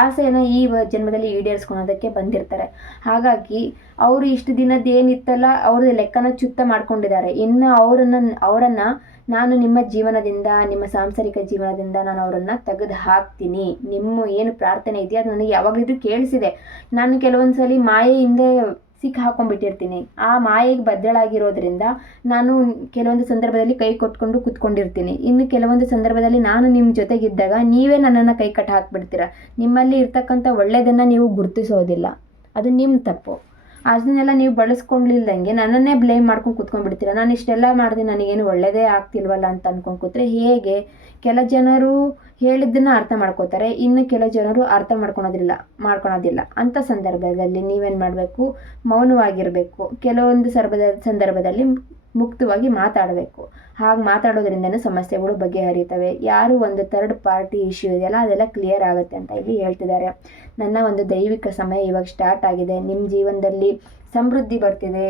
ಆಸೆಯನ್ನು ಈ ಜನ್ಮದಲ್ಲಿ ಈಡೇರಿಸ್ಕೊಳೋದಕ್ಕೆ ಬಂದಿರ್ತಾರೆ. ಹಾಗಾಗಿ ಅವರು ಇಷ್ಟು ದಿನದ ಏನಿತ್ತಲ್ಲ, ಅವ್ರದ್ದು ಲೆಕ್ಕನ ಚುತ್ತ ಮಾಡ್ಕೊಂಡಿದ್ದಾರೆ. ಇನ್ನು ಅವರನ್ನು ಅವರನ್ನು ನಾನು ನಿಮ್ಮ ಜೀವನದಿಂದ, ನಿಮ್ಮ ಸಾಂಸಾರಿಕ ಜೀವನದಿಂದ ನಾನು ಅವರನ್ನು ತೆಗೆದು ಹಾಕ್ತೀನಿ. ನಿಮ್ಮ ಏನು ಪ್ರಾರ್ಥನೆ ಇದೆಯಾ ಅದು ನನಗೆ ಯಾವಾಗಲಿದ್ರು ಕೇಳಿಸಿದೆ. ನಾನು ಕೆಲವೊಂದು ಸಲ ಮಾಯೆಯಿಂದ ಸಿಕ್ಕಿ ಹಾಕೊಂಡ್ಬಿಟ್ಟಿರ್ತೀನಿ ಆ ಮಾಯೆಗೆ ಬದ್ದಳಾಗಿರೋದ್ರಿಂದ ನಾನು ಕೆಲವೊಂದು ಸಂದರ್ಭದಲ್ಲಿ ಕೈ ಕೊಟ್ಕೊಂಡು ಕೂತ್ಕೊಂಡಿರ್ತೀನಿ. ಇನ್ನು ಕೆಲವೊಂದು ಸಂದರ್ಭದಲ್ಲಿ ನಾನು ನಿಮ್ಮ ಜೊತೆಗಿದ್ದಾಗ ನೀವೇ ನನ್ನನ್ನು ಕೈ ಕಟ್ಟಿ ಹಾಕ್ಬಿಡ್ತೀರ. ನಿಮ್ಮಲ್ಲಿ ಇರ್ತಕ್ಕಂಥ ಒಳ್ಳೆಯದನ್ನು ನೀವು ಗುರುತಿಸೋದಿಲ್ಲ. ಅದು ನಿಮ್ಮ ತಪ್ಪು. ಅದನ್ನೆಲ್ಲ ನೀವು ಬಳಸ್ಕೊಂಡಿಲ್ದಂಗೆ ನನ್ನನ್ನೇ ಬ್ಲೇಮ್ ಮಾಡ್ಕೊಂಡು ಕೂತ್ಕೊಂಡ್ಬಿಡ್ತೀರ? ನಾನು ಇಷ್ಟೆಲ್ಲ ಮಾಡಿದೆ ನನಗೇನು ಒಳ್ಳೆಯದೇ ಆಗ್ತಿಲ್ವಲ್ಲ ಅಂತ ಅಂದ್ಕೊಂಡು ಕೂತ್ರೆ ಹೇಗೆ? ಕೆಲ ಜನರು ಹೇಳಿದ್ದನ್ನು ಅರ್ಥ ಮಾಡ್ಕೋತಾರೆ, ಇನ್ನು ಕೆಲ ಜನರು ಅರ್ಥ ಮಾಡ್ಕೊಳೋದಿಲ್ಲ ಮಾಡ್ಕೊಳೋದಿಲ್ಲ. ಅಂಥ ಸಂದರ್ಭದಲ್ಲಿ ನೀವೇನು ಮಾಡಬೇಕು? ಮೌನವಾಗಿರಬೇಕು. ಕೆಲವೊಂದು ಸರ್ಭದ ಸಂದರ್ಭದಲ್ಲಿ ಮುಕ್ತವಾಗಿ ಮಾತಾಡಬೇಕು. ಹಾಗೆ ಮಾತಾಡೋದ್ರಿಂದನೂ ಸಮಸ್ಯೆಗಳು ಬಗೆಹರಿತವೆ. ಯಾರು ಒಂದು ಥರ್ಡ್ ಪಾರ್ಟಿ ಇಶ್ಯೂ ಇದೆಯಲ್ಲ, ಅದೆಲ್ಲ ಕ್ಲಿಯರ್ ಆಗುತ್ತೆ ಅಂತ ಇಲ್ಲಿ ಹೇಳ್ತಿದ್ದಾರೆ. ನನ್ನ ಒಂದು ದೈವಿಕ ಸಮಯ ಇವಾಗ ಸ್ಟಾರ್ಟ್ ಆಗಿದೆ. ನಿಮ್ಮ ಜೀವನದಲ್ಲಿ ಸಮೃದ್ಧಿ ಬರ್ತಿದೆ.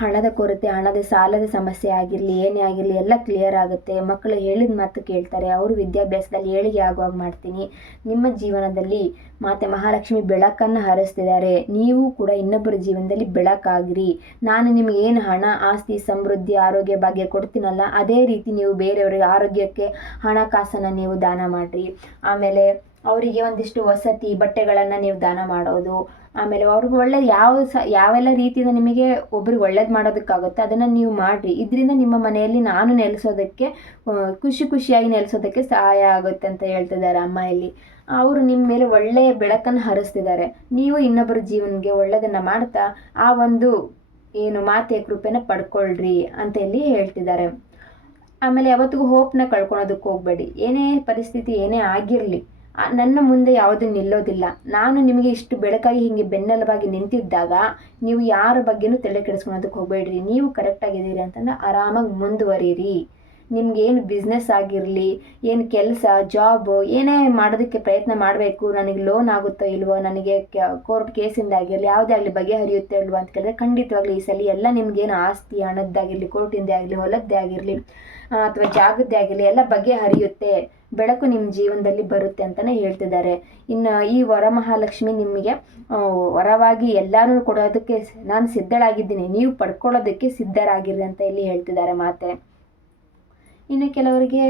ಹಣದ ಕೊರತೆ, ಹಣದ ಸಾಲದ ಸಮಸ್ಯೆ ಆಗಿರಲಿ, ಏನೇ ಆಗಿರಲಿ ಎಲ್ಲ ಕ್ಲಿಯರ್ ಆಗುತ್ತೆ. ಮಕ್ಕಳು ಹೇಳಿದ ಮಾತು ಕೇಳ್ತಾರೆ. ಅವರು ವಿದ್ಯಾಭ್ಯಾಸದಲ್ಲಿ ಏಳಿಗೆ ಆಗುವಾಗ ಮಾಡ್ತೀನಿ. ನಿಮ್ಮ ಜೀವನದಲ್ಲಿ ಮಾತೆ ಮಹಾಲಕ್ಷ್ಮಿ ಬೆಳಕನ್ನು ಹರಿಸ್ತಿದ್ದಾರೆ. ನೀವು ಕೂಡ ಇನ್ನೊಬ್ಬರ ಜೀವನದಲ್ಲಿ ಬೆಳಕಾಗಿರಿ. ನಾನು ನಿಮಗೆ ಏನು ಹಣ, ಆಸ್ತಿ, ಸಮೃದ್ಧಿ, ಆರೋಗ್ಯ ಭಾಗ್ಯ ಕೊಡ್ತೀನಲ್ಲ, ಅದೇ ರೀತಿ ನೀವು ಬೇರೆಯವರಿಗೆ ಆರೋಗ್ಯಕ್ಕೆ ಹಣಕಾಸನ್ನು ನೀವು ದಾನ ಮಾಡಿರಿ. ಆಮೇಲೆ ಅವರಿಗೆ ಒಂದಿಷ್ಟು ವಸತಿ ಬಟ್ಟೆಗಳನ್ನು ನೀವು ದಾನ ಮಾಡೋದು, ಆಮೇಲೆ ಅವ್ರಿಗೆ ಒಳ್ಳೆ ಯಾವ ಸ, ಯಾವೆಲ್ಲ ರೀತಿಯಿಂದ ನಿಮಗೆ ಒಬ್ರಿಗೆ ಒಳ್ಳೇದು ಮಾಡೋದಕ್ಕಾಗುತ್ತೆ ಅದನ್ನು ನೀವು ಮಾಡಿರಿ. ಇದರಿಂದ ನಿಮ್ಮ ಮನೆಯಲ್ಲಿ ನಾನು ನೆಲೆಸೋದಕ್ಕೆ ಖುಷಿ ಖುಷಿಯಾಗಿ ನೆಲೆಸೋದಕ್ಕೆ ಸಹಾಯ ಆಗುತ್ತೆ ಅಂತ ಹೇಳ್ತಿದ್ದಾರೆ ಅಮ್ಮ ಇಲ್ಲಿ. ಅವರು ನಿಮ್ಮ ಮೇಲೆ ಒಳ್ಳೆಯ ಬೆಳಕನ್ನು ಹರಿಸ್ತಿದ್ದಾರೆ. ನೀವು ಇನ್ನೊಬ್ಬರ ಜೀವನಿಗೆ ಒಳ್ಳೆಯದನ್ನು ಮಾಡ್ತಾ ಆ ಒಂದು ಏನು ಮಾತೆಯ ಕೃಪೆನ ಪಡ್ಕೊಳ್ರಿ ಅಂತ ಇಲ್ಲಿ ಹೇಳ್ತಿದ್ದಾರೆ. ಆಮೇಲೆ ಯಾವತ್ತಿಗೂ ಹೋಪ್ನ ಕಳ್ಕೊಳೋದಕ್ಕೆ ಹೋಗಬೇಡಿ. ಏನೇ ಪರಿಸ್ಥಿತಿ ಏನೇ ಆಗಿರಲಿ ನನ್ನ ಮುಂದೆ ಯಾವುದು ನಿಲ್ಲೋದಿಲ್ಲ. ನಾನು ನಿಮಗೆ ಇಷ್ಟು ಬೆಳಕಾಗಿ ಹಿಂಗೆ ಬೆನ್ನೆಲುಬಾಗಿ ನಿಂತಿದ್ದಾಗ ನೀವು ಯಾರ ಬಗ್ಗೆನೂ ತಲೆ ಕೆಡಿಸ್ಕೊಳೋದಕ್ಕೆ ಹೋಗಬೇಡ್ರಿ. ನೀವು ಕರೆಕ್ಟಾಗಿದ್ದೀರಿ ಅಂತಂದ್ರೆ ಆರಾಮಾಗಿ ಮುಂದುವರಿಯಿರಿ ನಿಮ್ಗೆ ಏನು ಬಿಸ್ನೆಸ್ ಆಗಿರಲಿ, ಏನು ಕೆಲಸ ಜಾಬು ಏನೇ ಮಾಡೋದಕ್ಕೆ ಪ್ರಯತ್ನ ಮಾಡಬೇಕು. ನನಗೆ ಲೋನ್ ಆಗುತ್ತೋ ಇಲ್ವೋ, ನನಗೆ ಕೋರ್ಟ್ ಕೇಸಿಂದ ಆಗಿರಲಿ, ಯಾವುದೇ ಆಗಲಿ ಬಗೆಹರಿಯುತ್ತೆ ಇಲ್ವೋ ಅಂತ ಕೇಳಿದ್ರೆ ಖಂಡಿತವಾಗ್ಲಿ ಈ ಸಲ ಎಲ್ಲ ನಿಮ್ಗೇನು ಆಸ್ತಿ ಹಣದ್ದಾಗಿರಲಿ ಕೋರ್ಟಿಂದೇ ಆಗಲಿ ಹೊಲದ್ದೇ ಆಗಿರಲಿ ಅಥವಾ ಜಾಗದ್ದೇ ಆಗಿರಲಿ ಎಲ್ಲ ಬಗೆಹರಿಯುತ್ತೆ. ಬೆಳಕು ನಿಮ್ಮ ಜೀವನದಲ್ಲಿ ಬರುತ್ತೆ ಅಂತಲೇ ಹೇಳ್ತಿದ್ದಾರೆ. ಇನ್ನು ಈ ವರಮಹಾಲಕ್ಷ್ಮಿ ನಿಮಗೆ ವರವಾಗಿ ಎಲ್ಲನೂ ಕೊಡೋದಕ್ಕೆ ನಾನು ಸಿದ್ಧಳಾಗಿದ್ದೀನಿ, ನೀವು ಪಡ್ಕೊಳ್ಳೋದಕ್ಕೆ ಸಿದ್ಧರಾಗಿರಿ ಅಂತ ಇಲ್ಲಿ ಹೇಳ್ತಿದ್ದಾರೆ ಮಾತೆ. ಇನ್ನು ಕೆಲವರಿಗೆ,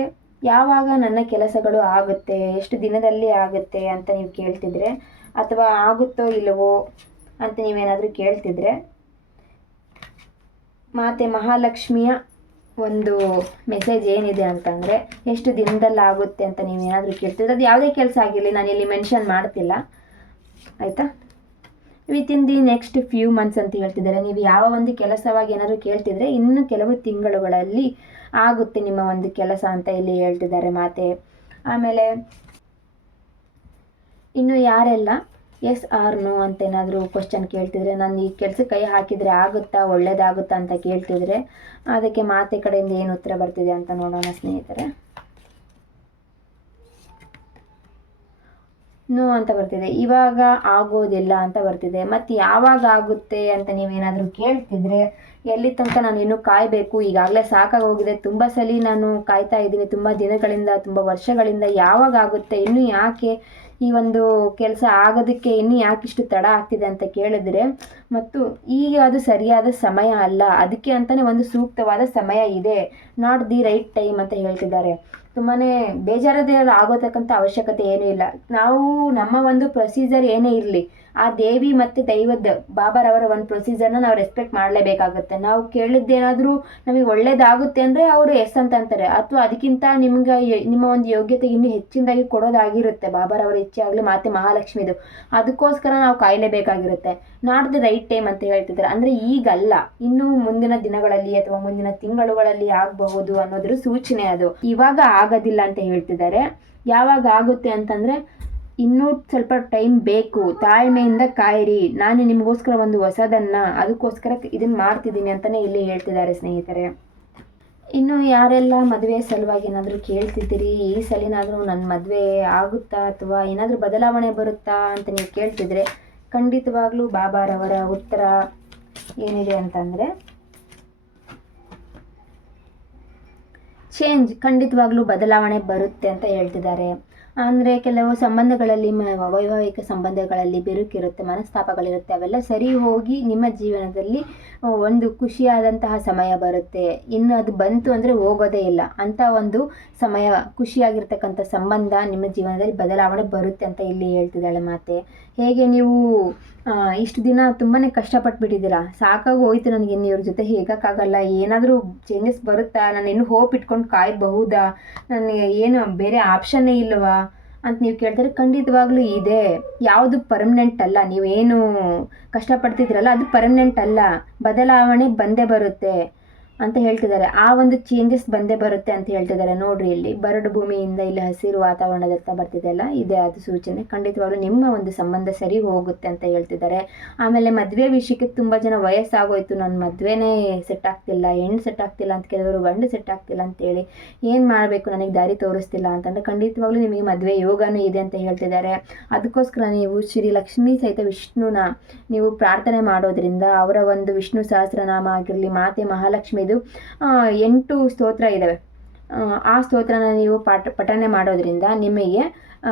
ಯಾವಾಗ ನನ್ನ ಕೆಲಸಗಳು ಆಗುತ್ತೆ, ಎಷ್ಟು ದಿನದಲ್ಲಿ ಆಗುತ್ತೆ ಅಂತ ನೀವು ಕೇಳ್ತಿದ್ರೆ, ಅಥವಾ ಆಗುತ್ತೋ ಇಲ್ಲವೋ ಅಂತ ನೀವೇನಾದರೂ ಕೇಳ್ತಿದ್ರೆ, ಮಾತೆ ಮಹಾಲಕ್ಷ್ಮಿಯ ಒಂದು ಮೆಸೇಜ್ ಏನಿದೆ ಅಂತಂದರೆ, ಎಷ್ಟು ದಿನದಲ್ಲಿ ಆಗುತ್ತೆ ಅಂತ ನೀವೇನಾದರೂ ಕೇಳ್ತಿದ್ರೆ ಅದು ಯಾವುದೇ ಕೆಲಸ ಆಗಿರಲಿ, ನಾನು ಇಲ್ಲಿ ಮೆನ್ಷನ್ ಮಾಡ್ತಿಲ್ಲ. ಆಯಿತಾ? Within the next few months ಅಂತ ಹೇಳ್ತಿದ್ದಾರೆ. ನೀವು ಯಾವ ಒಂದು ಕೆಲಸವಾಗಿ ಏನಾದರೂ ಕೇಳ್ತಿದ್ರೆ, ಇನ್ನು ಕೆಲವು ತಿಂಗಳುಗಳಲ್ಲಿ ಆಗುತ್ತೆ ನಿಮ್ಮ ಒಂದು ಕೆಲಸ ಅಂತ ಇಲ್ಲಿ ಹೇಳ್ತಿದ್ದಾರೆ ಮಾತೆ. ಆಮೇಲೆ, ಇನ್ನು ಯಾರೆಲ್ಲ ಎಸ್ ಆರ್ ನೋ ಅಂತ ಏನಾದರೂ ಕ್ವಶನ್ ಕೇಳ್ತಿದ್ರೆ, ನಾನು ಈ ಕೆಲಸಕ್ಕೆ ಕೈ ಹಾಕಿದರೆ ಆಗುತ್ತಾ, ಒಳ್ಳೇದಾಗುತ್ತಾ ಅಂತ ಕೇಳ್ತಿದ್ರೆ, ಅದಕ್ಕೆ ಮಾತೆ ಕಡೆಯಿಂದ ಏನು ಉತ್ತರ ಬರ್ತಿದೆ ಅಂತ ನೋಡೋಣ ಸ್ನೇಹಿತರೆ. ನೋ ಅಂತ ಬರ್ತಿದೆ. ಇವಾಗ ಆಗೋದಿಲ್ಲ ಅಂತ ಬರ್ತಿದೆ. ಮತ್ತು ಯಾವಾಗ ಆಗುತ್ತೆ ಅಂತ ನೀವೇನಾದರೂ ಕೇಳ್ತಿದ್ರೆ, ಎಲ್ಲಿ ತನಕ ನಾನು ಇನ್ನೂ ಕಾಯಬೇಕು. ಈಗಾಗಲೇ ಸಾಕಾಗಿ ಹೋಗಿದೆ ತುಂಬ ಸಲ ನಾನು ಕಾಯ್ತಾ ಇದ್ದೀನಿ. ತುಂಬ ದಿನಗಳಿಂದ, ತುಂಬ ವರ್ಷಗಳಿಂದ ಯಾವಾಗ ಆಗುತ್ತೆ, ಇನ್ನೂ ಯಾಕೆ ಈ ಒಂದು ಕೆಲಸ ಆಗೋದಕ್ಕೆ ಇನ್ನೂ ಯಾಕಿಷ್ಟು ತಡ ಆಗ್ತಿದೆ ಅಂತ ಕೇಳಿದ್ರೆ, ಮತ್ತು ಈಗ ಅದು ಸರಿಯಾದ ಸಮಯ ಅಲ್ಲ, ಅದಕ್ಕೆ ಅಂತಲೇ ಒಂದು ಸೂಕ್ತವಾದ ಸಮಯ ಇದೆ ನಾಟ್ ದಿ ರೈಟ್ ಟೈಮ್ ಅಂತ ಹೇಳ್ತಿದ್ದಾರೆ. ತುಂಬಾ ಬೇಜಾರದೇ ಆಗೋತಕ್ಕಂಥ ಅವಶ್ಯಕತೆ ಏನೂ ಇಲ್ಲ. ನಾವು ನಮ್ಮ ಒಂದು ಪ್ರೊಸೀಜರ್ ಏನೇ ಇರಲಿ ಆ ದೇವಿ ಮತ್ತು ದೈವದ ಬಾಬಾರವರ ಒಂದು ಪ್ರೊಸೀಜರ್ನ ನಾವು ರೆಸ್ಪೆಕ್ಟ್ ಮಾಡಲೇಬೇಕಾಗುತ್ತೆ. ನಾವು ಕೇಳಿದ್ದೇನಾದರೂ ನಮಗೆ ಒಳ್ಳೇದಾಗುತ್ತೆ ಅಂದರೆ ಅವರು ಎಸ್ ಅಂತ ಅಂತಾರೆ. ಅಥವಾ ಅದಕ್ಕಿಂತ ನಿಮ್ಗೆ ನಿಮ್ಮ ಒಂದು ಯೋಗ್ಯತೆ ಇನ್ನೂ ಹೆಚ್ಚಿನದಾಗಿ ಕೊಡೋದಾಗಿರುತ್ತೆ. ಬಾಬಾರವರ ಇಚ್ಛೆ ಆಗಲಿ ಮಾತೆ ಮಹಾಲಕ್ಷ್ಮಿದು. ಅದಕ್ಕೋಸ್ಕರ ನಾವು ಕಾಯಲೇಬೇಕಾಗಿರುತ್ತೆ. ನಾಟ್ ದಿ ರೈಟ್ ಟೈಮ್ ಅಂತ ಹೇಳ್ತಿದ್ದಾರೆ ಅಂದರೆ ಈಗಲ್ಲ. ಇನ್ನೂ ಮುಂದಿನ ದಿನಗಳಲ್ಲಿ ಅಥವಾ ಮುಂದಿನ ತಿಂಗಳುಗಳಲ್ಲಿ ಆಗಬಹುದು ಅನ್ನೋದ್ರ ಸೂಚನೆ ಅದು. ಇವಾಗ ಆಗೋದಿಲ್ಲ ಅಂತ ಹೇಳ್ತಿದ್ದಾರೆ ಯಾವಾಗ ಆಗುತ್ತೆ ಅಂತಂದರೆ ಇನ್ನೂ ಸ್ವಲ್ಪ ಟೈಮ್ ಬೇಕು. ತಾಳ್ಮೆಯಿಂದ ಕಾಯಿರಿ. ನಾನು ನಿಮಗೋಸ್ಕರ ಒಂದು ಹೊಸದನ್ನು, ಅದಕ್ಕೋಸ್ಕರ ಇದನ್ನು ಮಾಡ್ತಿದ್ದೀನಿ ಅಂತಲೇ ಇಲ್ಲಿ ಹೇಳ್ತಿದ್ದಾರೆ ಸ್ನೇಹಿತರೆ. ಇನ್ನು ಯಾರೆಲ್ಲ ಮದುವೆ ಸಲುವಾಗಿ ಏನಾದರೂ ಕೇಳ್ತಿದ್ದೀರಿ? ಈ ಸಲಿನಾದರೂ ನನ್ನ ಮದುವೆ ಆಗುತ್ತಾ ಅಥವಾ ಏನಾದರೂ ಬದಲಾವಣೆ ಬರುತ್ತಾ ಅಂತ ನೀವು ಕೇಳ್ತಿದ್ರೆ ಖಂಡಿತವಾಗ್ಲೂ ಬಾಬಾರವರ ಉತ್ತರ ಏನಿದೆ ಅಂತಂದರೆ, ಚೇಂಜ್, ಖಂಡಿತವಾಗ್ಲೂ ಬದಲಾವಣೆ ಬರುತ್ತೆ ಅಂತ ಹೇಳ್ತಿದ್ದಾರೆ. ಅಂದರೆ ಕೆಲವು ಸಂಬಂಧಗಳಲ್ಲಿ ವೈವಾಹಿಕ ಸಂಬಂಧಗಳಲ್ಲಿ ಬಿರುಕಿರುತ್ತೆ, ಮನಸ್ತಾಪಗಳಿರುತ್ತೆ, ಅವೆಲ್ಲ ಸರಿ ಹೋಗಿ ನಿಮ್ಮ ಜೀವನದಲ್ಲಿ ಒಂದು ಖುಷಿಯಾದಂತಹ ಸಮಯ ಬರುತ್ತೆ. ಇನ್ನು ಅದು ಬಂತು ಅಂದರೆ ಹೋಗೋದೇ ಇಲ್ಲ. ಅಂತ ಒಂದು ಸಮಯ, ಖುಷಿಯಾಗಿರ್ತಕ್ಕಂಥ ಸಂಬಂಧ ನಿಮ್ಮ ಜೀವನದಲ್ಲಿ ಬದಲಾವಣೆ ಬರುತ್ತೆ ಅಂತ ಇಲ್ಲಿ ಹೇಳ್ತಿದ್ದಾಳೆ ಮಾತೆ. ಹೇಗೆ ನೀವು ಇಷ್ಟು ದಿನ ತುಂಬಾ ಕಷ್ಟಪಟ್ಬಿಟ್ಟಿದ್ದೀರಾ? ಸಾಕಾಗಿ ಹೋಯ್ತು ನನಗೆ ಇನ್ನು ಇವ್ರ ಜೊತೆ ಹೇಗೋಕ್ಕಾಗಲ್ಲ. ಏನಾದರೂ ಚೇಂಜಸ್ ಬರುತ್ತಾ? ನಾನು ಇನ್ನೂ ಹೋಪ್ ಇಟ್ಕೊಂಡು ಕಾಯಬಹುದಾ? ನನಗೆ ಏನು ಬೇರೆ ಆಪ್ಷನ್ನೇ ಇಲ್ಲವಾ ಅಂತ ನೀವು ಕೇಳ್ತಾರೆ. ಖಂಡಿತವಾಗ್ಲೂ ಇದೆ. ಯಾವುದು ಪರ್ಮನೆಂಟ್ ಅಲ್ಲ. ನೀವೇನು ಕಷ್ಟಪಡ್ತಿದ್ದೀರಲ್ಲ, ಅದು ಪರ್ಮನೆಂಟ್ ಅಲ್ಲ. ಬದಲಾವಣೆ ಬಂದೇ ಬರುತ್ತೆ. ಅಂತ ಹೇಳ್ತಿದ್ದಾರೆ. ಆ ಒಂದು ಚೇಂಜಸ್ ಬಂದೇ ಬರುತ್ತೆ ಅಂತ ಹೇಳ್ತಿದ್ದಾರೆ. ನೋಡ್ರಿ ಇಲ್ಲಿ, ಬರಡು ಭೂಮಿಯಿಂದ ಇಲ್ಲಿ ಹಸಿರು ವಾತಾವರಣದತ್ತ ಬರ್ತಿದೆಯಲ್ಲ ಇದೆ ಅದು ಸೂಚನೆ. ಖಂಡಿತವಾಗ್ಲೂ ನಿಮ್ಮ ಒಂದು ಸಂಬಂಧ ಸರಿ ಹೋಗುತ್ತೆ ಅಂತ ಹೇಳ್ತಿದ್ದಾರೆ. ಆಮೇಲೆ ಮದುವೆ ವಿಷಯಕ್ಕೆ ತುಂಬ ಜನ ವಯಸ್ಸಾಗೋಯ್ತು. ನನ್ನ ಮದುವೆನೇ ಸೆಟ್ ಆಗ್ತಿಲ್ಲ, ಹೆಣ್ಣು ಸೆಟ್ ಆಗ್ತಿಲ್ಲ ಅಂತ ಕೆಲವರು, ಗಂಡು ಸೆಟ್ ಆಗ್ತಿಲ್ಲ ಅಂತೇಳಿ ಏನು ಮಾಡಬೇಕು? ನನಗೆ ದಾರಿ ತೋರಿಸ್ತಿಲ್ಲ ಅಂತಂದ್ರೆ ಖಂಡಿತವಾಗ್ಲೂ ನಿಮಗೆ ಮದುವೆ ಯೋಗನೂ ಇದೆ ಅಂತ ಹೇಳ್ತಿದ್ದಾರೆ. ಅದಕ್ಕೋಸ್ಕರ ನೀವು ಶ್ರೀ ಲಕ್ಷ್ಮಿ ಸಹಿತ ವಿಷ್ಣುನ ನೀವು ಪ್ರಾರ್ಥನೆ ಮಾಡೋದ್ರಿಂದ ಅವರ ಒಂದು ವಿಷ್ಣು ಸಹಸ್ರನಾಮ ಆಗಿರಲಿ, ಮಾತೆ ಮಹಾಲಕ್ಷ್ಮಿದು ಆ, ಎಂಟು ಸ್ತೋತ್ರ ಇದ್ದಾವೆ ಆ, ಸ್ತೋತ್ರನ ನೀವು ಪಾಠ ಪಠನೆ ಮಾಡೋದ್ರಿಂದ ನಿಮಗೆ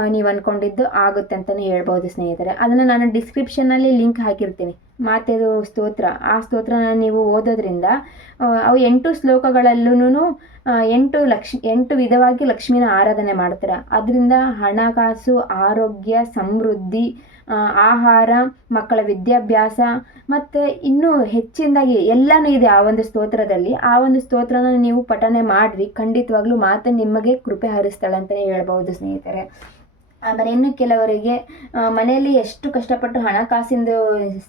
ನೀವು ಅಂದ್ಕೊಂಡಿದ್ದು ಆಗುತ್ತೆ ಅಂತಲೇ ಹೇಳ್ಬೋದು ಸ್ನೇಹಿತರೆ. ಅದನ್ನು ನಾನು ಡಿಸ್ಕ್ರಿಪ್ಷನ್ನಲ್ಲಿ ಲಿಂಕ್ ಹಾಕಿರ್ತೀನಿ. ಮಾತೆದು ಸ್ತೋತ್ರ ಆ ಸ್ತೋತ್ರನ ನೀವು ಓದೋದ್ರಿಂದ ಅವು ಎಂಟು ಶ್ಲೋಕಗಳಲ್ಲೂ ಎಂಟು ಲಕ್ಷ ಎಂಟು ವಿಧವಾಗಿ ಲಕ್ಷ್ಮಿನ ಆರಾಧನೆ ಮಾಡ್ತಾರೆ. ಅದರಿಂದ ಹಣಕಾಸು ಆರೋಗ್ಯ ಸಮೃದ್ಧಿ ಆಹಾರ, ಮಕ್ಕಳ ವಿದ್ಯಾಭ್ಯಾಸ, ಮತ್ತು ಇನ್ನೂ ಹೆಚ್ಚಿನದಾಗಿ ಎಲ್ಲನೂ ಇದೆ ಆ ಒಂದು ಸ್ತೋತ್ರದಲ್ಲಿ. ಆ ಒಂದು ಸ್ತೋತ್ರನ ನೀವು ಪಠನೆ ಮಾಡಿರಿ. ಖಂಡಿತವಾಗ್ಲೂ ಮಾತ್ರ ನಿಮಗೆ ಕೃಪೆ ಹರಿಸ್ತಾಳೆ ಅಂತಲೇ ಹೇಳ್ಬೋದು ಸ್ನೇಹಿತರೆ. ಆಮೇಲೆ ಇನ್ನು ಕೆಲವರಿಗೆ ಮನೆಯಲ್ಲಿ ಎಷ್ಟು ಕಷ್ಟಪಟ್ಟು ಹಣಕಾಸಿಂದು